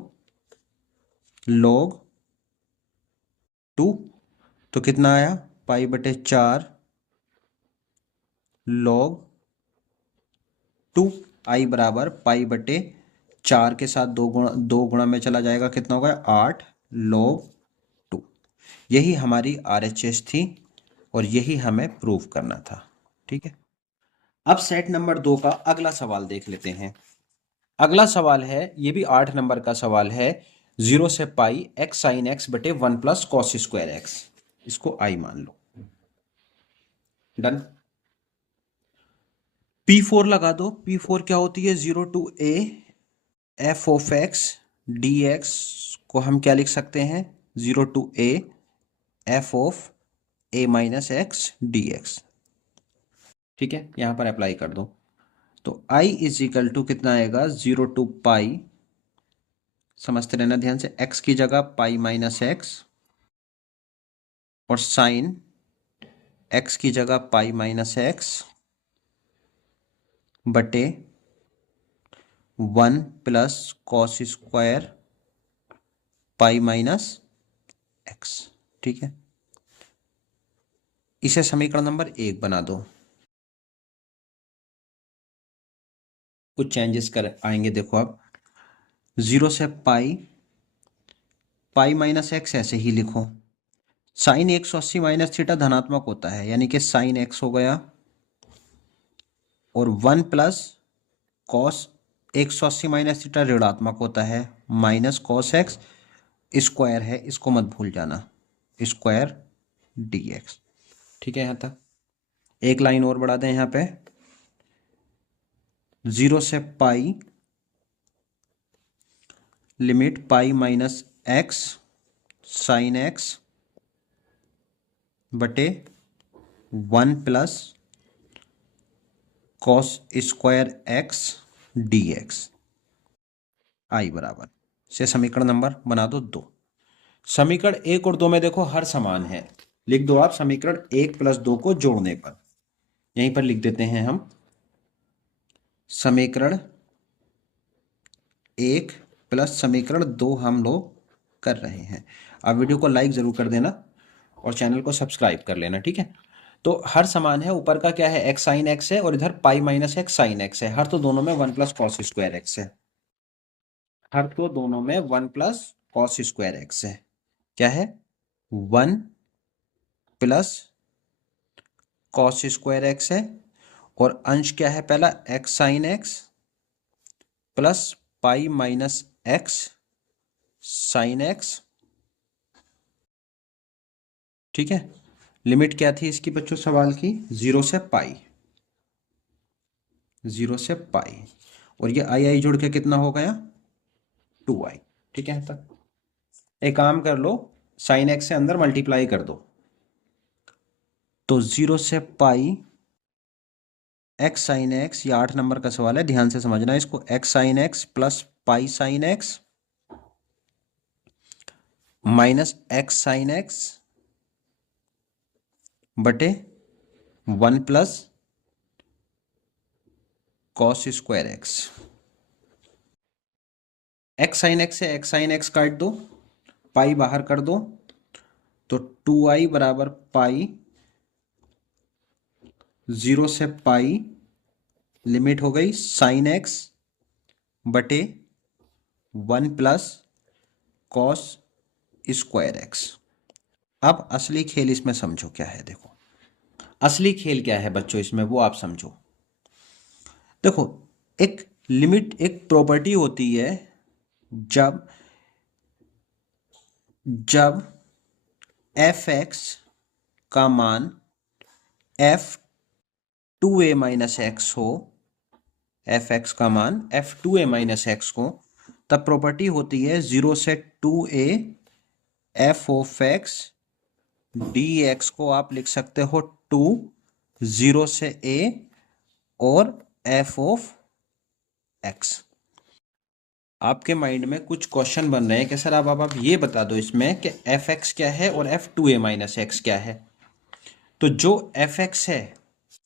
log 2, तो कितना आया, π/4 log 2। आई बराबर π/4 के साथ दो गुणा में चला जाएगा, कितना होगा 8 log 2। यही हमारी RHS थी और यही हमें प्रूव करना था। ठीक है, अब सेट नंबर 2 का अगला सवाल देख लेते हैं। अगला सवाल है, ये भी 8 नंबर का सवाल है, 0 से पाई x sin x/1 + cos²x। इसको आई मान लो। डन। P4 लगा दो। P4 क्या होती है, 0 to a f(x) dx को हम क्या लिख सकते हैं, 0 to a f(a - x) dx। ठीक है, यहां पर अप्लाई कर दो, तो i = कितना आएगा, 0 to पाई, समझते रहना ध्यान से, x की जगह पाई - x, और साइन x की जगह पाई - x बटे 1 + cos² पाई - x। ठीक है, इसे समीकरण नंबर 1 बना दो। कुछ चेंजेस कर आएंगे, देखो अब 0 से पाई - x ऐसे ही लिखो। साइन 180 - थीटा धनात्मक होता है, यानी कि साइन x हो गया, और 1 + cos 180 - थीटा ऋणात्मक होता है, -cos x स्क्वायर है, इसको मत भूल जाना, स्क्वायर dx। ठीक है, यहां तक एक लाइन और बढ़ा दें, यहां पे 0 से पाई लिमिट पाई - x साइन x बटे 1 + cos² x dx। आई बराबर से समीकरण नंबर बना दो 2। समीकरण 1 और 2 में देखो हर समान है, लिख दो आप समीकरण 1 + 2 को जोड़ने पर, यहीं पर लिख देते हैं हम समीकरण 1 + समीकरण 2 हम लोग कर रहे हैं। आप वीडियो को लाइक जरूर कर देना और चैनल को सब्सक्राइब कर लेना। ठीक है, तो हर समान है, ऊपर का क्या है, x sin x है, और इधर पाई - x sin x है, हर तो दोनों में 1 + cos² x है, हर तो दोनों में 1 + cos² x है। क्या है, 1 + cos² x है, और अंश क्या है पहला, x sin x plus pi - x sin x। ठीक है, लिमिट क्या थी इसकी बच्चों सवाल की, 0 से पाई, 0 से पाई, और ये आई जुड़ के कितना हो गया, 2i। ठीक है, तक एक काम कर लो, साइन x से अंदर मल्टीप्लाई कर दो, तो 0 से पाई एक्स साइन एक्स, ये 8 नंबर का सवाल है, ध्यान से समझना इसको। X sign X plus pi sine x minus x sine x बटे 1 plus cos square x. X sign X से एक्स साइन एक्स काट दो, पाई बाहर कर दो, तो 2i बराबर पाई 0 से पाई लिमिट हो गई साइन एक्स बटे 1 प्लस कॉस स्क्वायर एक्स। अब असली खेल इसमें समझो क्या है। देखो असली खेल क्या है बच्चों इसमें, वो आप समझो। देखो एक लिमिट, एक प्रॉपर्टी होती है, जब जब एफ एक्स का मान एफ 2a माइनस एक्स हो, एफ एक्स का मान एफ 2a माइनस एक्स हो, तब प्रॉपर्टी होती है 0 से 2a F of x D x को आप लिख सकते हो 2 0 से a और एफ ऑफ एक्स। आपके माइंड में कुछ क्वेश्चन बन रहे हैं कि सर आप ये बता दो इसमें कि एफ एक्स क्या है और एफ 2a माइनस एक्स क्या है। तो जो एफ एक्स है,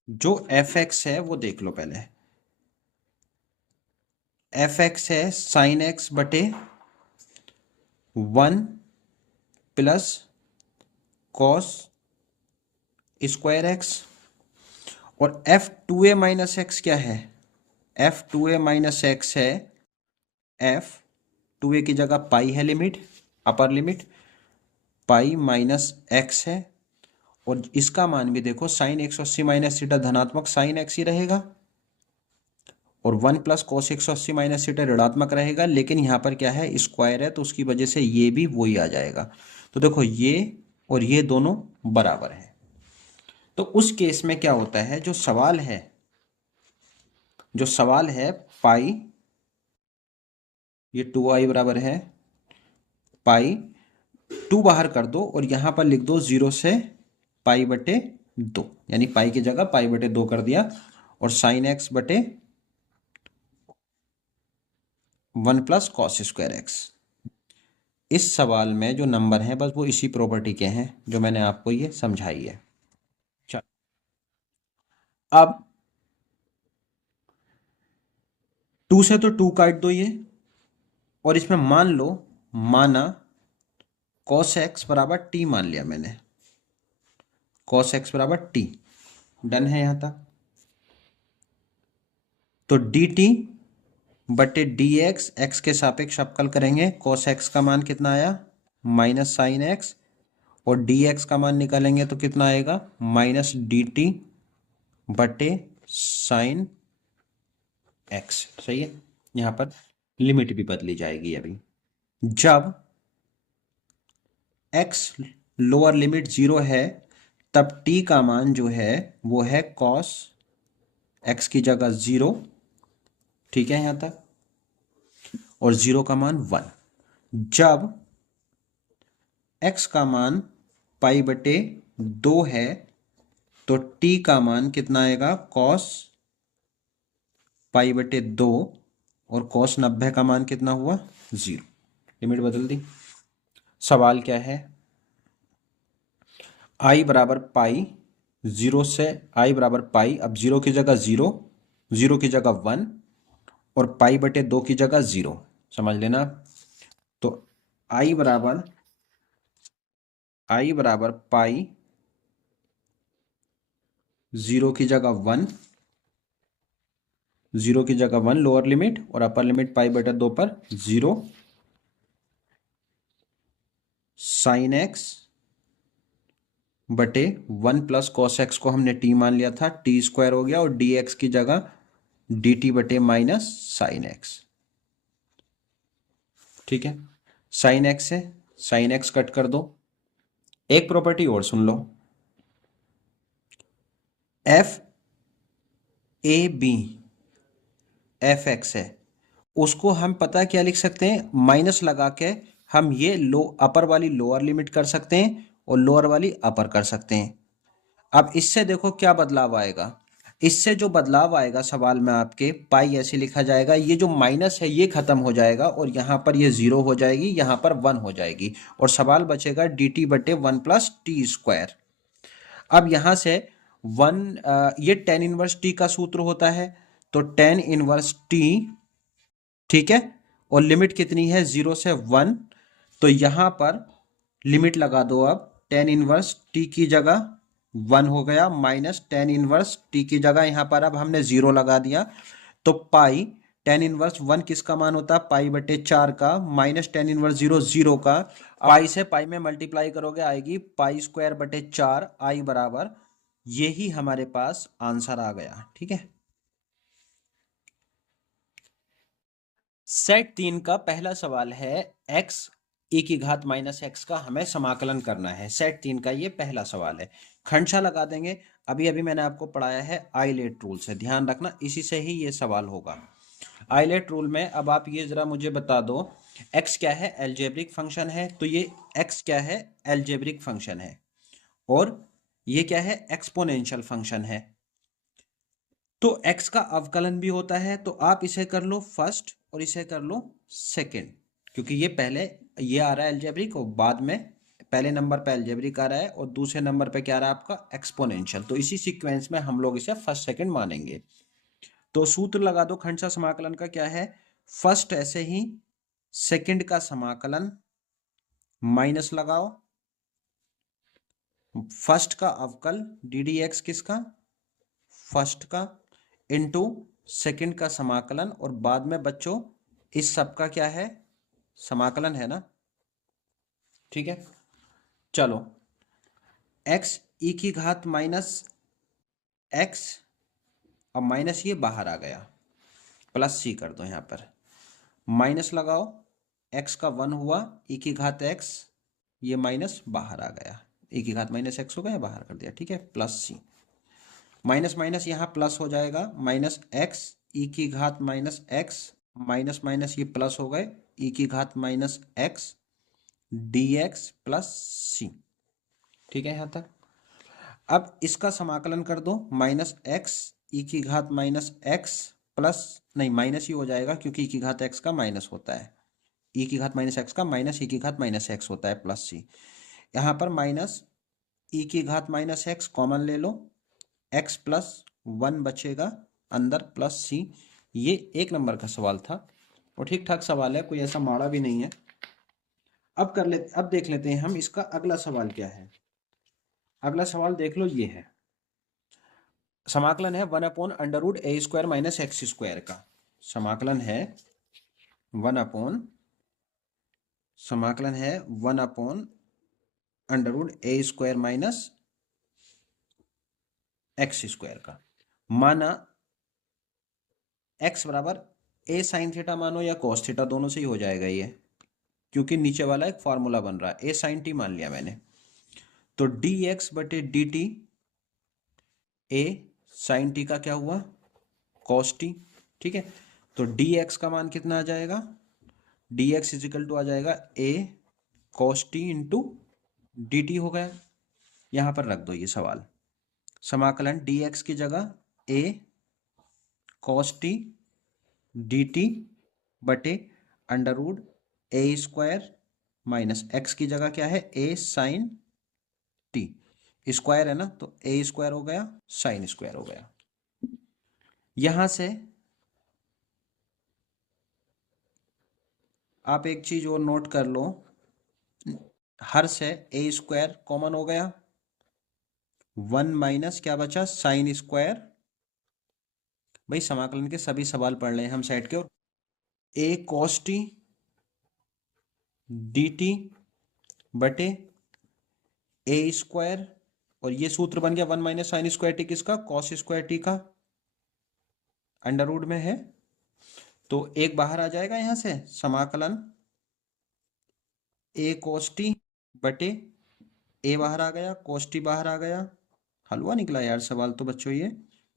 जो एफ एक्स है वो देख लो पहले। एफ एक्स है साइन एक्स बटे 1 प्लस कॉस स्क्वायर एक्स। और एफ 2a माइनस एक्स क्या है, एफ 2a माइनस एक्स है, एफ 2a की जगह पाई है लिमिट, अपर लिमिट पाई माइनस एक्स है, और इसका मान भी देखो साइन 180 माइनस थीटा धनात्मक साइन एक्स ही रहेगा, और 1 प्लस कॉस 180 माइनस थीटा ऋणात्मक रहेगा। लेकिन यहाँ पर क्या है, स्क्वायर है, तो उसकी वजह से ये भी वही आ जाएगा। तो देखो ये और ये दोनों बराबर है। तो उस केस में क्या होता है, जो सवाल है पाई, ये 2i बराबर है पाई 2 बाहर कर दो और यहां पर लिख दो 0 से पाई बटे 2, यानी पाई की जगह पाई बटे 2 कर दिया, और साइन एक्स बटे 1 प्लस कॉस स्क्वायर एक्स। इस सवाल में जो नंबर है बस वो इसी प्रॉपर्टी के हैं जो मैंने आपको ये समझाई है। चल अब 2 से तो 2 काट दो ये, और इसमें मान लो, माना cos x बराबर t मान लिया मैंने, cos x बराबर t, डन है यहां तक। तो dt बटे डी एक्स, एक्स के सापेक्ष अवकल करेंगे, cos x का मान कितना आया माइनस साइन एक्स, और डी एक्स का मान निकालेंगे तो कितना आएगा माइनस डी टी बटे साइन एक्स। सही है, यहां पर लिमिट भी बदली जाएगी अभी। जब x लोअर लिमिट 0 है तब t का मान जो है वो है cos x की जगह 0, ठीक है यहां तक, और 0 का मान 1। जब x का मान पाई बटे 2 है तो t का मान कितना आएगा cos पाई बटे 2, और cos 90 का मान कितना हुआ 0। लिमिट बदल दी। सवाल क्या है, i बराबर पाई 0 से i बराबर पाई, अब 0 की जगह 0, 0 की जगह 1, और पाई बटे 2 की जगह 0, समझ लेना। तो i बराबर पाई 0 की जगह 1, 0 की जगह 1 लोअर लिमिट, और अपर लिमिट पाई बटे 2 पर 0 साइन एक्स बटे 1 प्लस कॉस एक्स को हमने t मान लिया था, टी स्क्वायर हो गया, और डी एक्स की जगह डी टी बटे माइनस साइन एक्स। ठीक है, साइन एक्स से साइन एक्स कट कर दो। एक प्रॉपर्टी और सुन लो, F A B F X है, उसको हम पता क्या लिख सकते हैं, माइनस लगा के हम ये लो अपर वाली लोअर लिमिट कर सकते हैं और लोअर वाली अपर कर सकते हैं। अब इससे देखो क्या बदलाव आएगा। इससे जो बदलाव आएगा सवाल में आपके, पाई ऐसे लिखा जाएगा, ये जो माइनस है ये खत्म हो जाएगा और यहाँ पर ये जीरो हो जाएगी, यहाँ पर वन हो जाएगी और सवाल बचेगा डी टी बटे वन प्लस टी स्क्वायर। अब यहाँ से वन, ये टेन इनवर्स टी का सूत्र होता है, तो टेन इनवर्स टी, ठीक है, और लिमिट कितनी है, जीरो से वन, तो यहाँ पर लिमिट लगा दो। अब टेन इनवर्स टी की जगह वन हो गया, माइनस टेन इनवर्स टी की जगह यहाँ पर अब हमने जीरो लगा दिया, तो पाई टेन इनवर्स वन किसका मान होता है, पाई बटे चार का, minus tan inverse zero zero का, पाई से पाई में मल्टीप्लाई करोगे आएगी पाई स्क्वायर बटे चार, आई बराबर, यही हमारे पास आंसर आ गया। ठीक है, सेट 3 का पहला सवाल है, x e की घात माइनस एक्स का हमें समाकलन करना है। सेट 3 का ये पहला सवाल है। खंडशा लगा देंगे। अभी अभी मैंने आपको पढ़ाया है आइलेट रूल से, ध्यान रखना, इसी से ही ये सवाल होगा। आइलेट रूल में अब आप ये जरा मुझे बता दो, x क्या है, एल्जेब्रिक फंक्शन है, तो ये x क्या है, एल्जेब्रिक फंक्शन है, और ये क्या है, एक्सपोनेंशियल फंक्शन है। तो x का अवकलन भी होता है, तो आप इसे कर लो फर्स्ट और इसे कर लो सेकंड, क्योंकि ये पहले ये आ रहा है एल्जेब्रिक और बाद में पहले नंबर पे एल्जेब्रिक आ रहा है और दूसरे नंबर पे क्या आ रहा है आपका, एक्सपोनेंशियल। तो इसी सीक्वेंस में हम लोग इसे फर्स्ट सेकंड मानेंगे। तो सूत्र लगा दो खंडशा समाकलन का, क्या है, फर्स्ट ऐसे ही, सेकंड का समाकलन माइनस लगाओ, फर्स्ट का अवकल डी डी एक्स किसका, फर्स्ट का, इनटू सेकंड का समाकलन, और बाद में बच्चों इस सब का क्या है, समाकलन है ना। ठीक है, चलो, x e की घात माइनस एक्स, अब माइनस ये बाहर आ गया, प्लस सी कर दो, यहाँ पर माइनस लगाओ, x का वन हुआ, e की घात x, ये माइनस बाहर आ गया, e की घात माइनस एक्स हो गया, बाहर कर दिया, ठीक है, प्लस सी, माइनस माइनस यहाँ प्लस हो जाएगा, माइनस एक्स ई की घात माइनस एक्स, माइनस माइनस ये प्लस हो गए, ई की घात minus x D X plus C. ठीक है यहाँ तक। अब इसका समाकलन कर दो, माइनस एक्स ई की घात माइनस एक्स प्लस, नहीं माइनस ही हो जाएगा क्योंकि ई की घात एक्स का माइनस होता है, ई की घात माइनस एक्स का माइनस ई की घात माइनस एक्स होता है, प्लस सी। यहाँ पर माइनस ई की घात माइनस एक्स कॉमन ले लो, x प्लस वन बचेगा अंदर, प्लस सी। ये एक नंबर का सवाल था और ठीक ठाक सवाल है, कोई ऐसा माड़ा भी नहीं है। अब देख लेते हैं हम इसका अगला सवाल क्या है। अगला सवाल देख लो, ये है, समाकलन है वन अपॉन अंडर रूट ए स्क्वायर माइनस एक्स स्क्वायर का। समाकलन है वन अपॉन अंडर रूट ए स्क्वायर माइनस एक्स स्क्वायर का। माना x बराबर ए साइन थीटा मानो या कॉस थीटा, दोनों से ही हो जाएगा ये, क्योंकि नीचे वाला एक फॉर्मूला बन रहा है, ए साइन टी मान लिया मैंने। तो डी एक्स बटे डी टी, ए साइन टी का क्या हुआ, कॉस टी। ठीक है, तो डी एक्स का मान कितना आ जाएगा, डी एक्स इजिकल टू आ जाएगा A cos T into D T हो गया। यहां पर रख दो ये सवाल, समाकलन डी एक्स की जगह ए कॉस टी डी टी बटे अंडर रूट ए स्क्वायर माइनस एक्स की जगह क्या है, ए साइन टी, स्क्वायर है ना, तो ए स्क्वायर हो गया, साइन स्क्वायर हो गया। यहां से आप एक चीज और नोट कर लो, हर से ए स्क्वायर कॉमन हो गया, वन माइनस क्या बचा, साइन स्क्वायर। भाई समाकलन के सभी सवाल पढ़ रहे हैं हम सेट के, और ए कॉस टी डी टी बटे ए स्क्वायर, और ये सूत्र बन गया one minus sine square T किसका, कॉस स्क्वायर टी का, अंडर रूट में है, तो एक बाहर आ जाएगा यहां से, समाकलन ए कॉस टी बटे ए बाहर आ गया, कॉस टी बाहर आ गया, हलवा निकला यार सवाल तो बच्चों ये,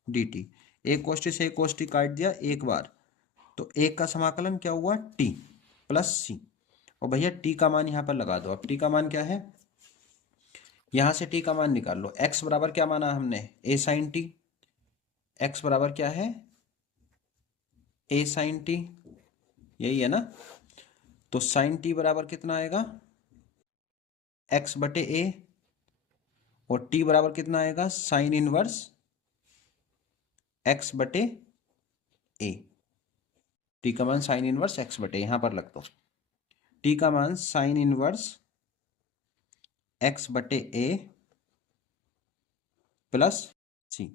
डी टी, ए कॉस टी से ए कॉस टी काट दिया एक बार, तो एक का समाकलन क्या हुआ, टी प्लस सी, और भैया टी का मान यहां पर लगा दो। अब टी का मान क्या है, यहां से टी का मान निकाल लो। एक्स बराबर क्या माना हमने, ए साइन टी। एक्स बराबर क्या है, ए साइन टी, यही है ना। तो साइन टी बराबर कितना आएगा, एक्स बटे ए, और टी बराबर कितना आएगा, साइन इनवर्स एक्स बटे ए। टी का मान साइन इनवर्स एक्स बटे, यहां पर लग दो। टी का मान साइन इनवर्स एक्स बटे ए प्लस सी,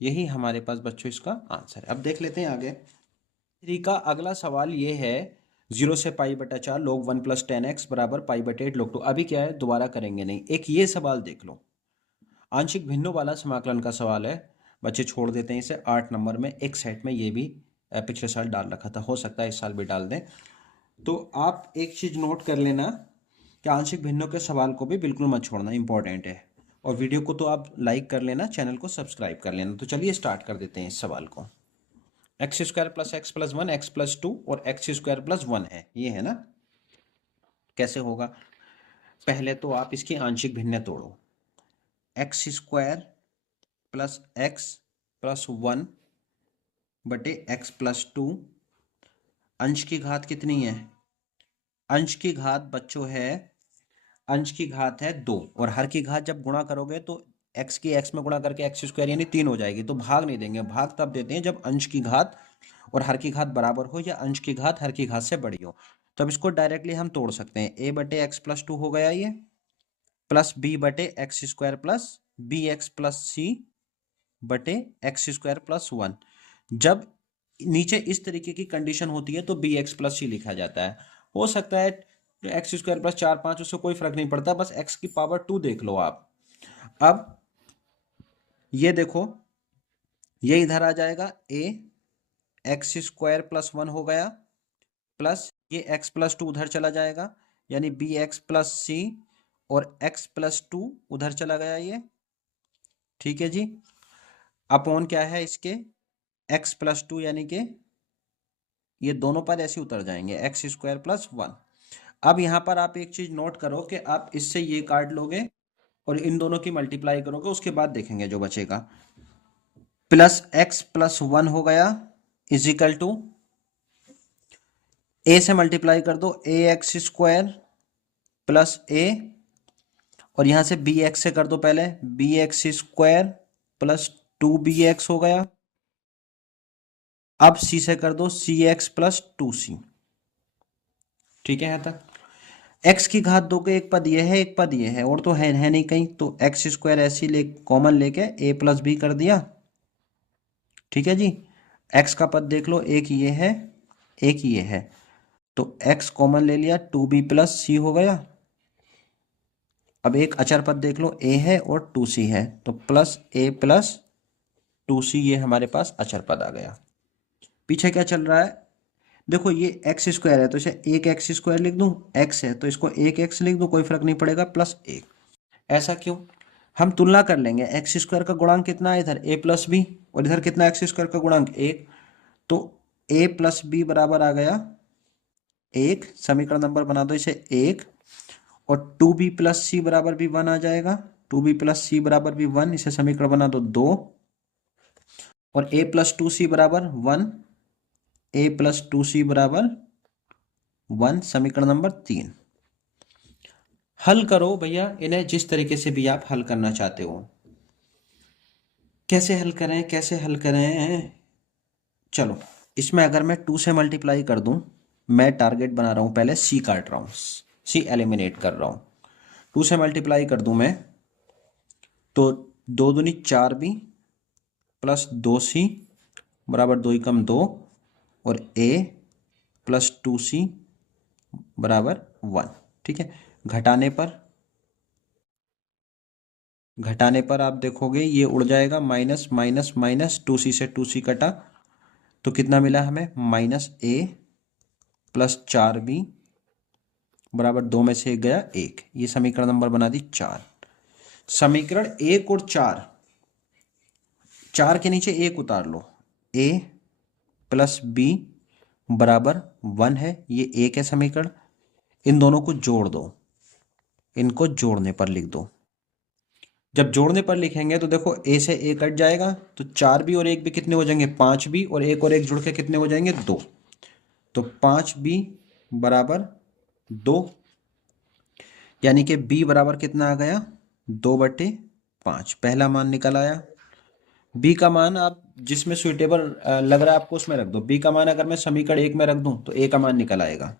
यही हमारे पास बच्चों इसका आंसर है। अब देख लेते हैं आगे। थ्री का अगला सवाल ये है, 0 से पाई बटा 4 log 1 प्लस 10x बराबर पाई बटे 8 log 2। अभी क्या है, दोबारा करेंगे नहीं, एक ये सवाल देख लो। आंशिक भिन्नों वाला समाकलन का सवाल है, बच्चे छोड़ देते हैं इसे 8 नंबर में। एक सेट में ये भी पिछले साल डाल रखा था, हो सकता है इस साल भी डाल दें। तो आप एक चीज नोट कर लेना कि आंशिक भिन्नों के सवाल को भी बिल्कुल मत छोड़ना, इंपॉर्टेंट है। और वीडियो को तो आप लाइक कर लेना, चैनल को सब्सक्राइब कर लेना। तो चलिए स्टार्ट कर देते हैं इस सवाल को। X square plus x plus 1, x plus 2 और एक्स स्क्वायर प्लस 1 है, ये है ना। कैसे होगा, पहले तो आप इसकी आंशिक भिन्न तोड़ो। X square plus x plus 1 बटे एक्स प्लस 2, अंश की घात कितनी है, अंश की घात बच्चों है, अंश की घात है 2, और हर की घात जब गुणा करोगे तो एक्स की एक्स में गुणा करके एक्स स्क्वायर यानी 3 हो जाएगी। तो भाग नहीं देंगे, भाग तब देते हैं जब अंश की घात और हर की घात बराबर हो, या अंश की घात हर की घात से बड़ी हो। तो अब इसको डायरेक्टली हम तोड़ सकते हैं। ए बटे एक्स प्लस 2 हो गया ये, प्लस बी बटे X square plus B X plus C बटे एक्स स्क्वायर प्लस 1। जब नीचे इस तरीके की कंडीशन होती है तो बी एक्स प्लस सी लिखा जाता है। हो सकता है एक्स स्क्वायर प्लस 4 5, उससे कोई फर्क नहीं पड़ता, बस एक्स की पावर 2 देख लो आप। अब ये देखो, ये इधर आ जाएगा, ए एक्स स्क्वायर प्लस 1 हो गया, प्लस ये एक्स प्लस 2 उधर चला जाएगा, यानी बी एक्स प्लस सी, और एक्स प्लस 2 उधर चला गया ये, ठीक है जी। अपॉन क्या है इसके, एक्स प्लस 2, यानी कि ये दोनों पद ऐसे उतर जाएंगे, एक्स स्क्वायर प्लस 1। अब यहां पर आप एक चीज नोट करो कि आप इससे ये काट लोगे और इन दोनों की मल्टीप्लाई करोगे, उसके बाद देखेंगे जो बचेगा। प्लस एक्स प्लस 1 हो गया इजिकल टू, ए से मल्टीप्लाई कर दो, ए एक्स स्क्वायर प्लस ए, और यहां से बी एक्स से कर दो पहले, B x square plus 2bx हो गया। अब सी से कर दो, सी एक्स प्लस 2c, ठीक है यहां तक। एक्स की घात 2 के एक पद ये है, एक पद ये है, और तो है नहीं कहीं, तो एक्स स्क्वायर ऐसी ले कॉमन लेके ए प्लस बी कर दिया, ठीक है जी। एक्स का पद देख लो, एक ये है एक ये है, तो एक्स कॉमन ले लिया, 2b प्लस सी हो गया। अब एक अचर पद देख लो, ए है और 2c है, तो प्लस ए प्लस 2c, ये हमारे पास अचर पद आ गया। पीछे क्या चल रहा है, देखो ये एक्स स्क्वायर है तो इसे एक एक्स स्क्वायर लिख दूं, एक्स है तो इसको एक एक्स लिख दूं, कोई फर्क नहीं पड़ेगा, प्लस एक। ऐसा क्यों, हम तुलना कर लेंगे, एक्स स्क्वायर का गुणांक कितना है इधर, ए प्लस बी, और इधर कितना एक्स स्क्वायर का गुणांक, एक, तो ए प्लस बी बराबर आ गया एक, समीकरण नंबर बना दो इसे एक, और 2b प्लस सी बराबर भी 1 आ जाएगा, 2b प्लस सी बराबर भी 1, इसे समीकरण बना दो 2, और a प्लस 2c बराबर 1, a प्लस 2c बराबर 1, समीकरण नंबर 3। हल करो भैया इन्हें जिस तरीके से भी आप हल करना चाहते हो। कैसे हल करें, कैसे हल करें, चलो इसमें अगर मैं 2 से मल्टीप्लाई कर दूं, मैं टारगेट बना रहा हूं, पहले सी काट रहा हूं, सी एलिमिनेट कर रहा हूं। 2 से मल्टीप्लाई कर दूं मैं, तो 2 दूनी 4b प्लस 2c बराबर 2 एकम 2, और a प्लस 2c बराबर 1, ठीक है। घटाने पर आप देखोगे ये उड़ जाएगा, माइनस माइनस माइनस, 2c से 2c कटा, तो कितना मिला हमें, माइनस a प्लस 4b बराबर 2 में से एक गया 1, ये समीकरण नंबर बना दी 4। समीकरण 1 और 4, 4 के नीचे 1 उतार लो, a प्लस b बराबर 1 है, ये 1 है समीकरण। इन दोनों को जोड़ दो, इनको जोड़ने पर लिख दो, जब जोड़ने पर लिखेंगे तो देखो ए से ए कट जाएगा, तो 4 बी और 1 बी कितने हो जाएंगे, 5 बी, और 1 और 1 जुड़ के कितने हो जाएंगे, 2। तो 5 बी बराबर 2, यानी कि बी बराबर कितना आ गया, 2/5। पहला मान निकल आया। बी का मान आप जिसमें सुइटेबल लग रहा है आपको उसमें रख दो। बी का मान अगर मैं समीकरण 1 में रख दूं तो ए का मान निकल आएगा।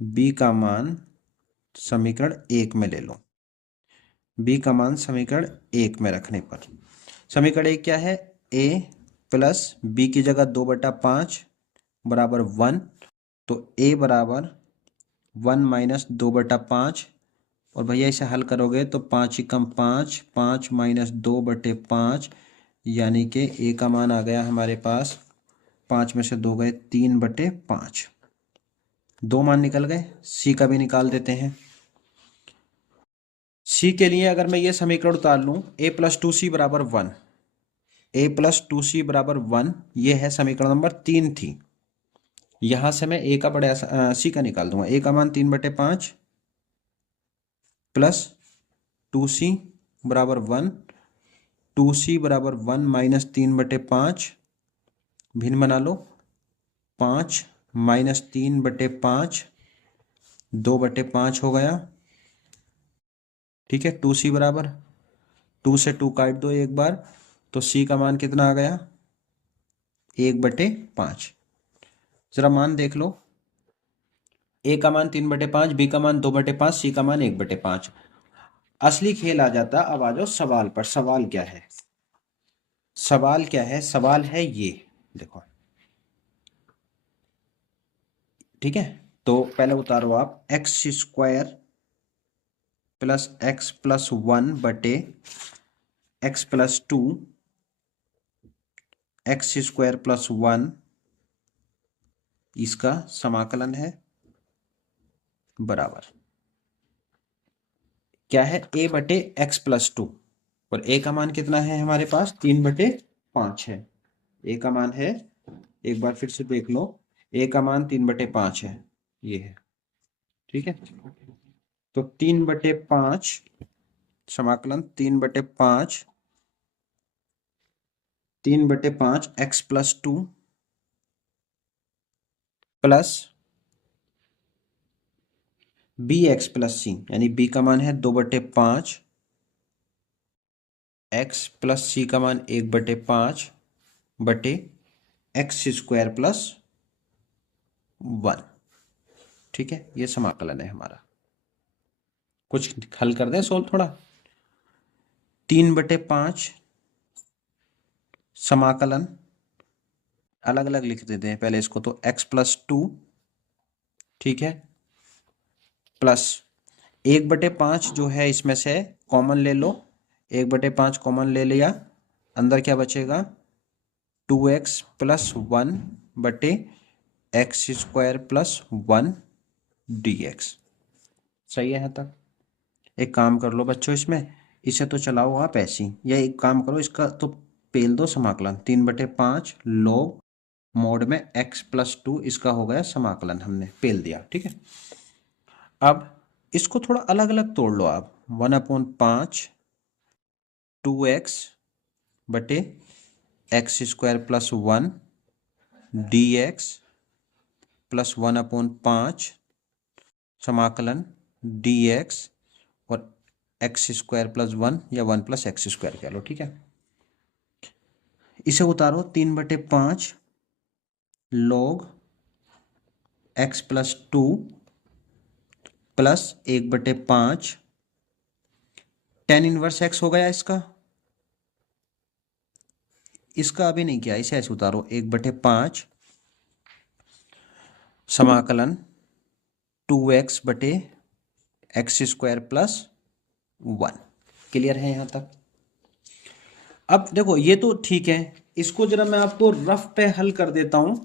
बी का मान समीकरण 1 में ले लो। बी का मान समीकरण 1 में रखने पर समीकरण 1 क्या है, ए प्लस बी की जगह 2/5 बराबर 1। तो ए बराबर 1 माइनस 2/5, और भैया इसे हल करोगे तो 5 एकम 5, 5 माइनस 2/5, यानी कि ए का मान आ गया हमारे पास, 5 में से 2 गए, 3/5। 2 मान निकल गए। सी का भी निकाल देते हैं। सी के लिए अगर मैं ये समीकरण उतार लूँ, ए प्लस 2 सी बराबर 1, ए प्लस 2 सी बराबर 1, ये है समीकरण नंबर 3 थी। यहां से मैं ए का सी का निकाल दूंगा। ए का मान 3/5 प्लस 2 सी बराबर 1, 2 सी बराबर 1 माइनस 3/5, भिन्न बना लो, 5 माइनस 3/5, 2/5 हो गया। ठीक है, 2 सी बराबर 2 से 2 काट दो एक बार, तो सी का मान कितना आ गया, 1/5। जरा मान देख लो, ए का मान 3/5, बी का मान 2/5, सी का मान 1/5। असली खेल आ जाता। अब आ जाओ सवाल पर। सवाल क्या है, सवाल क्या है, सवाल है ये देखो। ठीक है, तो पहले उतारो आप, x² प्लस एक्स प्लस 1 बटे एक्स प्लस 2, x² प्लस 1, इसका समाकलन है बराबर क्या है, a/x+2, और a का मान कितना है हमारे पास, 3/5 है। a का मान है, एक बार फिर से देख लो, a का मान 3/5 है, ये है। ठीक है, तो 3/5 समाकलन 3/5, 3/5 x+2 प्लस bx+c, यानी b का मान है 2/5, x प्लस सी का मान 1/5 बटे x² प्लस 1। ठीक है, ये समाकलन है हमारा। कुछ हल कर दें सोल्व थोड़ा। 3/5 समाकलन अलग अलग लिख देते हैं पहले इसको, तो x+2, ठीक है, प्लस 1/5 जो है इसमें से कॉमन ले लो, 1/5 कॉमन ले लिया, अंदर क्या बचेगा, 2x प्लस 1 बटे x² प्लस 1 dx। सही है यहाँ तक। एक काम कर लो बच्चों, इसमें इसे तो चलाओ आप ऐसी, या एक काम करो, इसका तो पेल दो समाकलन, 3/5 log मोड में x+2, इसका हो गया समाकलन, हमने पेल दिया। ठीक है, अब इसको थोड़ा अलग अलग तोड़ लो आप, 1/5 2x बटे x² प्लस 1 dx प्लस 1/5 समाकलन dx और x² प्लस 1 या 1 प्लस x² कह लो। ठीक है, इसे उतारो, 3/5 log x+2 plus 1/5 tan inverse x हो गया इसका। इसका अभी नहीं किया, इसे ऐसे उतारो, 1/5 समाकलन 2x बटे x² प्लस 1। क्लियर है यहां तक। अब देखो ये तो ठीक है, इसको जरा मैं आपको रफ पे हल कर देता हूं।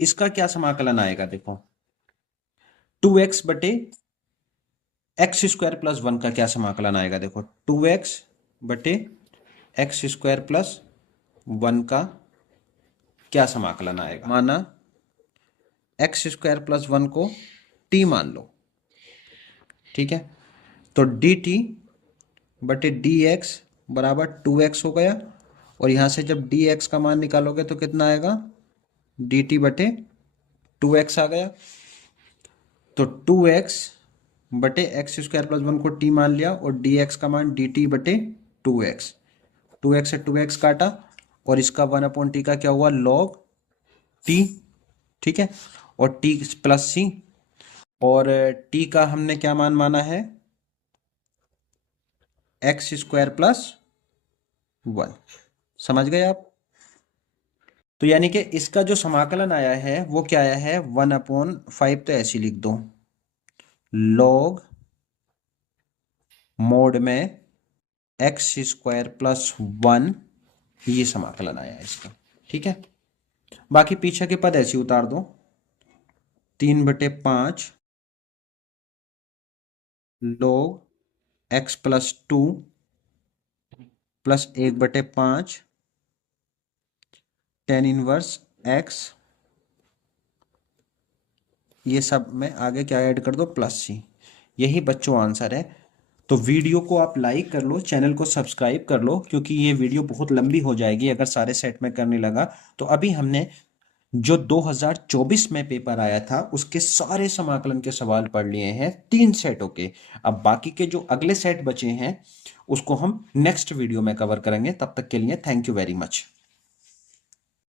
इसका क्या समाकलन आएगा, देखो 2x बटे x² प्लस 1 का क्या समाकलन आएगा, देखो 2x बटे x² प्लस 1 का क्या समाकलन आएगा। माना x² प्लस 1 को t मान लो, ठीक है, तो dt बटे डी एक्स बराबर 2x हो गया। और यहाँ से जब डी एक्स का मान निकालोगे तो कितना आएगा, डी टी बटे 2x आ गया। तो 2x बटे एक्स स्क्वायर प्लस 1 को t मान लिया और dx का मान dt बटे 2x। 2x से 2x काटा और इसका 1/t का क्या हुआ, log t। ठीक है, और t प्लस c, और t का हमने क्या मान माना है, एक्स स्क्वायर प्लस 1। समझ गए आप। तो यानी कि इसका जो समाकलन आया है वो क्या आया है, 1/5। तो ऐसे लिख दो, log मोड में एक्स स्क्वायर प्लस 1, ये समाकलन आया है इसका। ठीक है, बाकी पीछे के पद ऐसे उतार दो, 3/5 log x plus 2 plus 1/5 tan inverse x, ये सब में आगे क्या ऐड कर दो, प्लस सी। यही बच्चों आंसर है। तो वीडियो को आप लाइक कर लो, चैनल को सब्सक्राइब कर लो, क्योंकि ये वीडियो बहुत लंबी हो जाएगी अगर सारे सेट में करने लगा। तो अभी हमने जो 2024 में पेपर आया था उसके सारे समाकलन के सवाल पढ़ लिए हैं 3 सेटों के। अब बाकी के जो अगले सेट बचे हैं उसको हम नेक्स्ट वीडियो में कवर करेंगे। तब तक के लिए थैंक यू वेरी मच।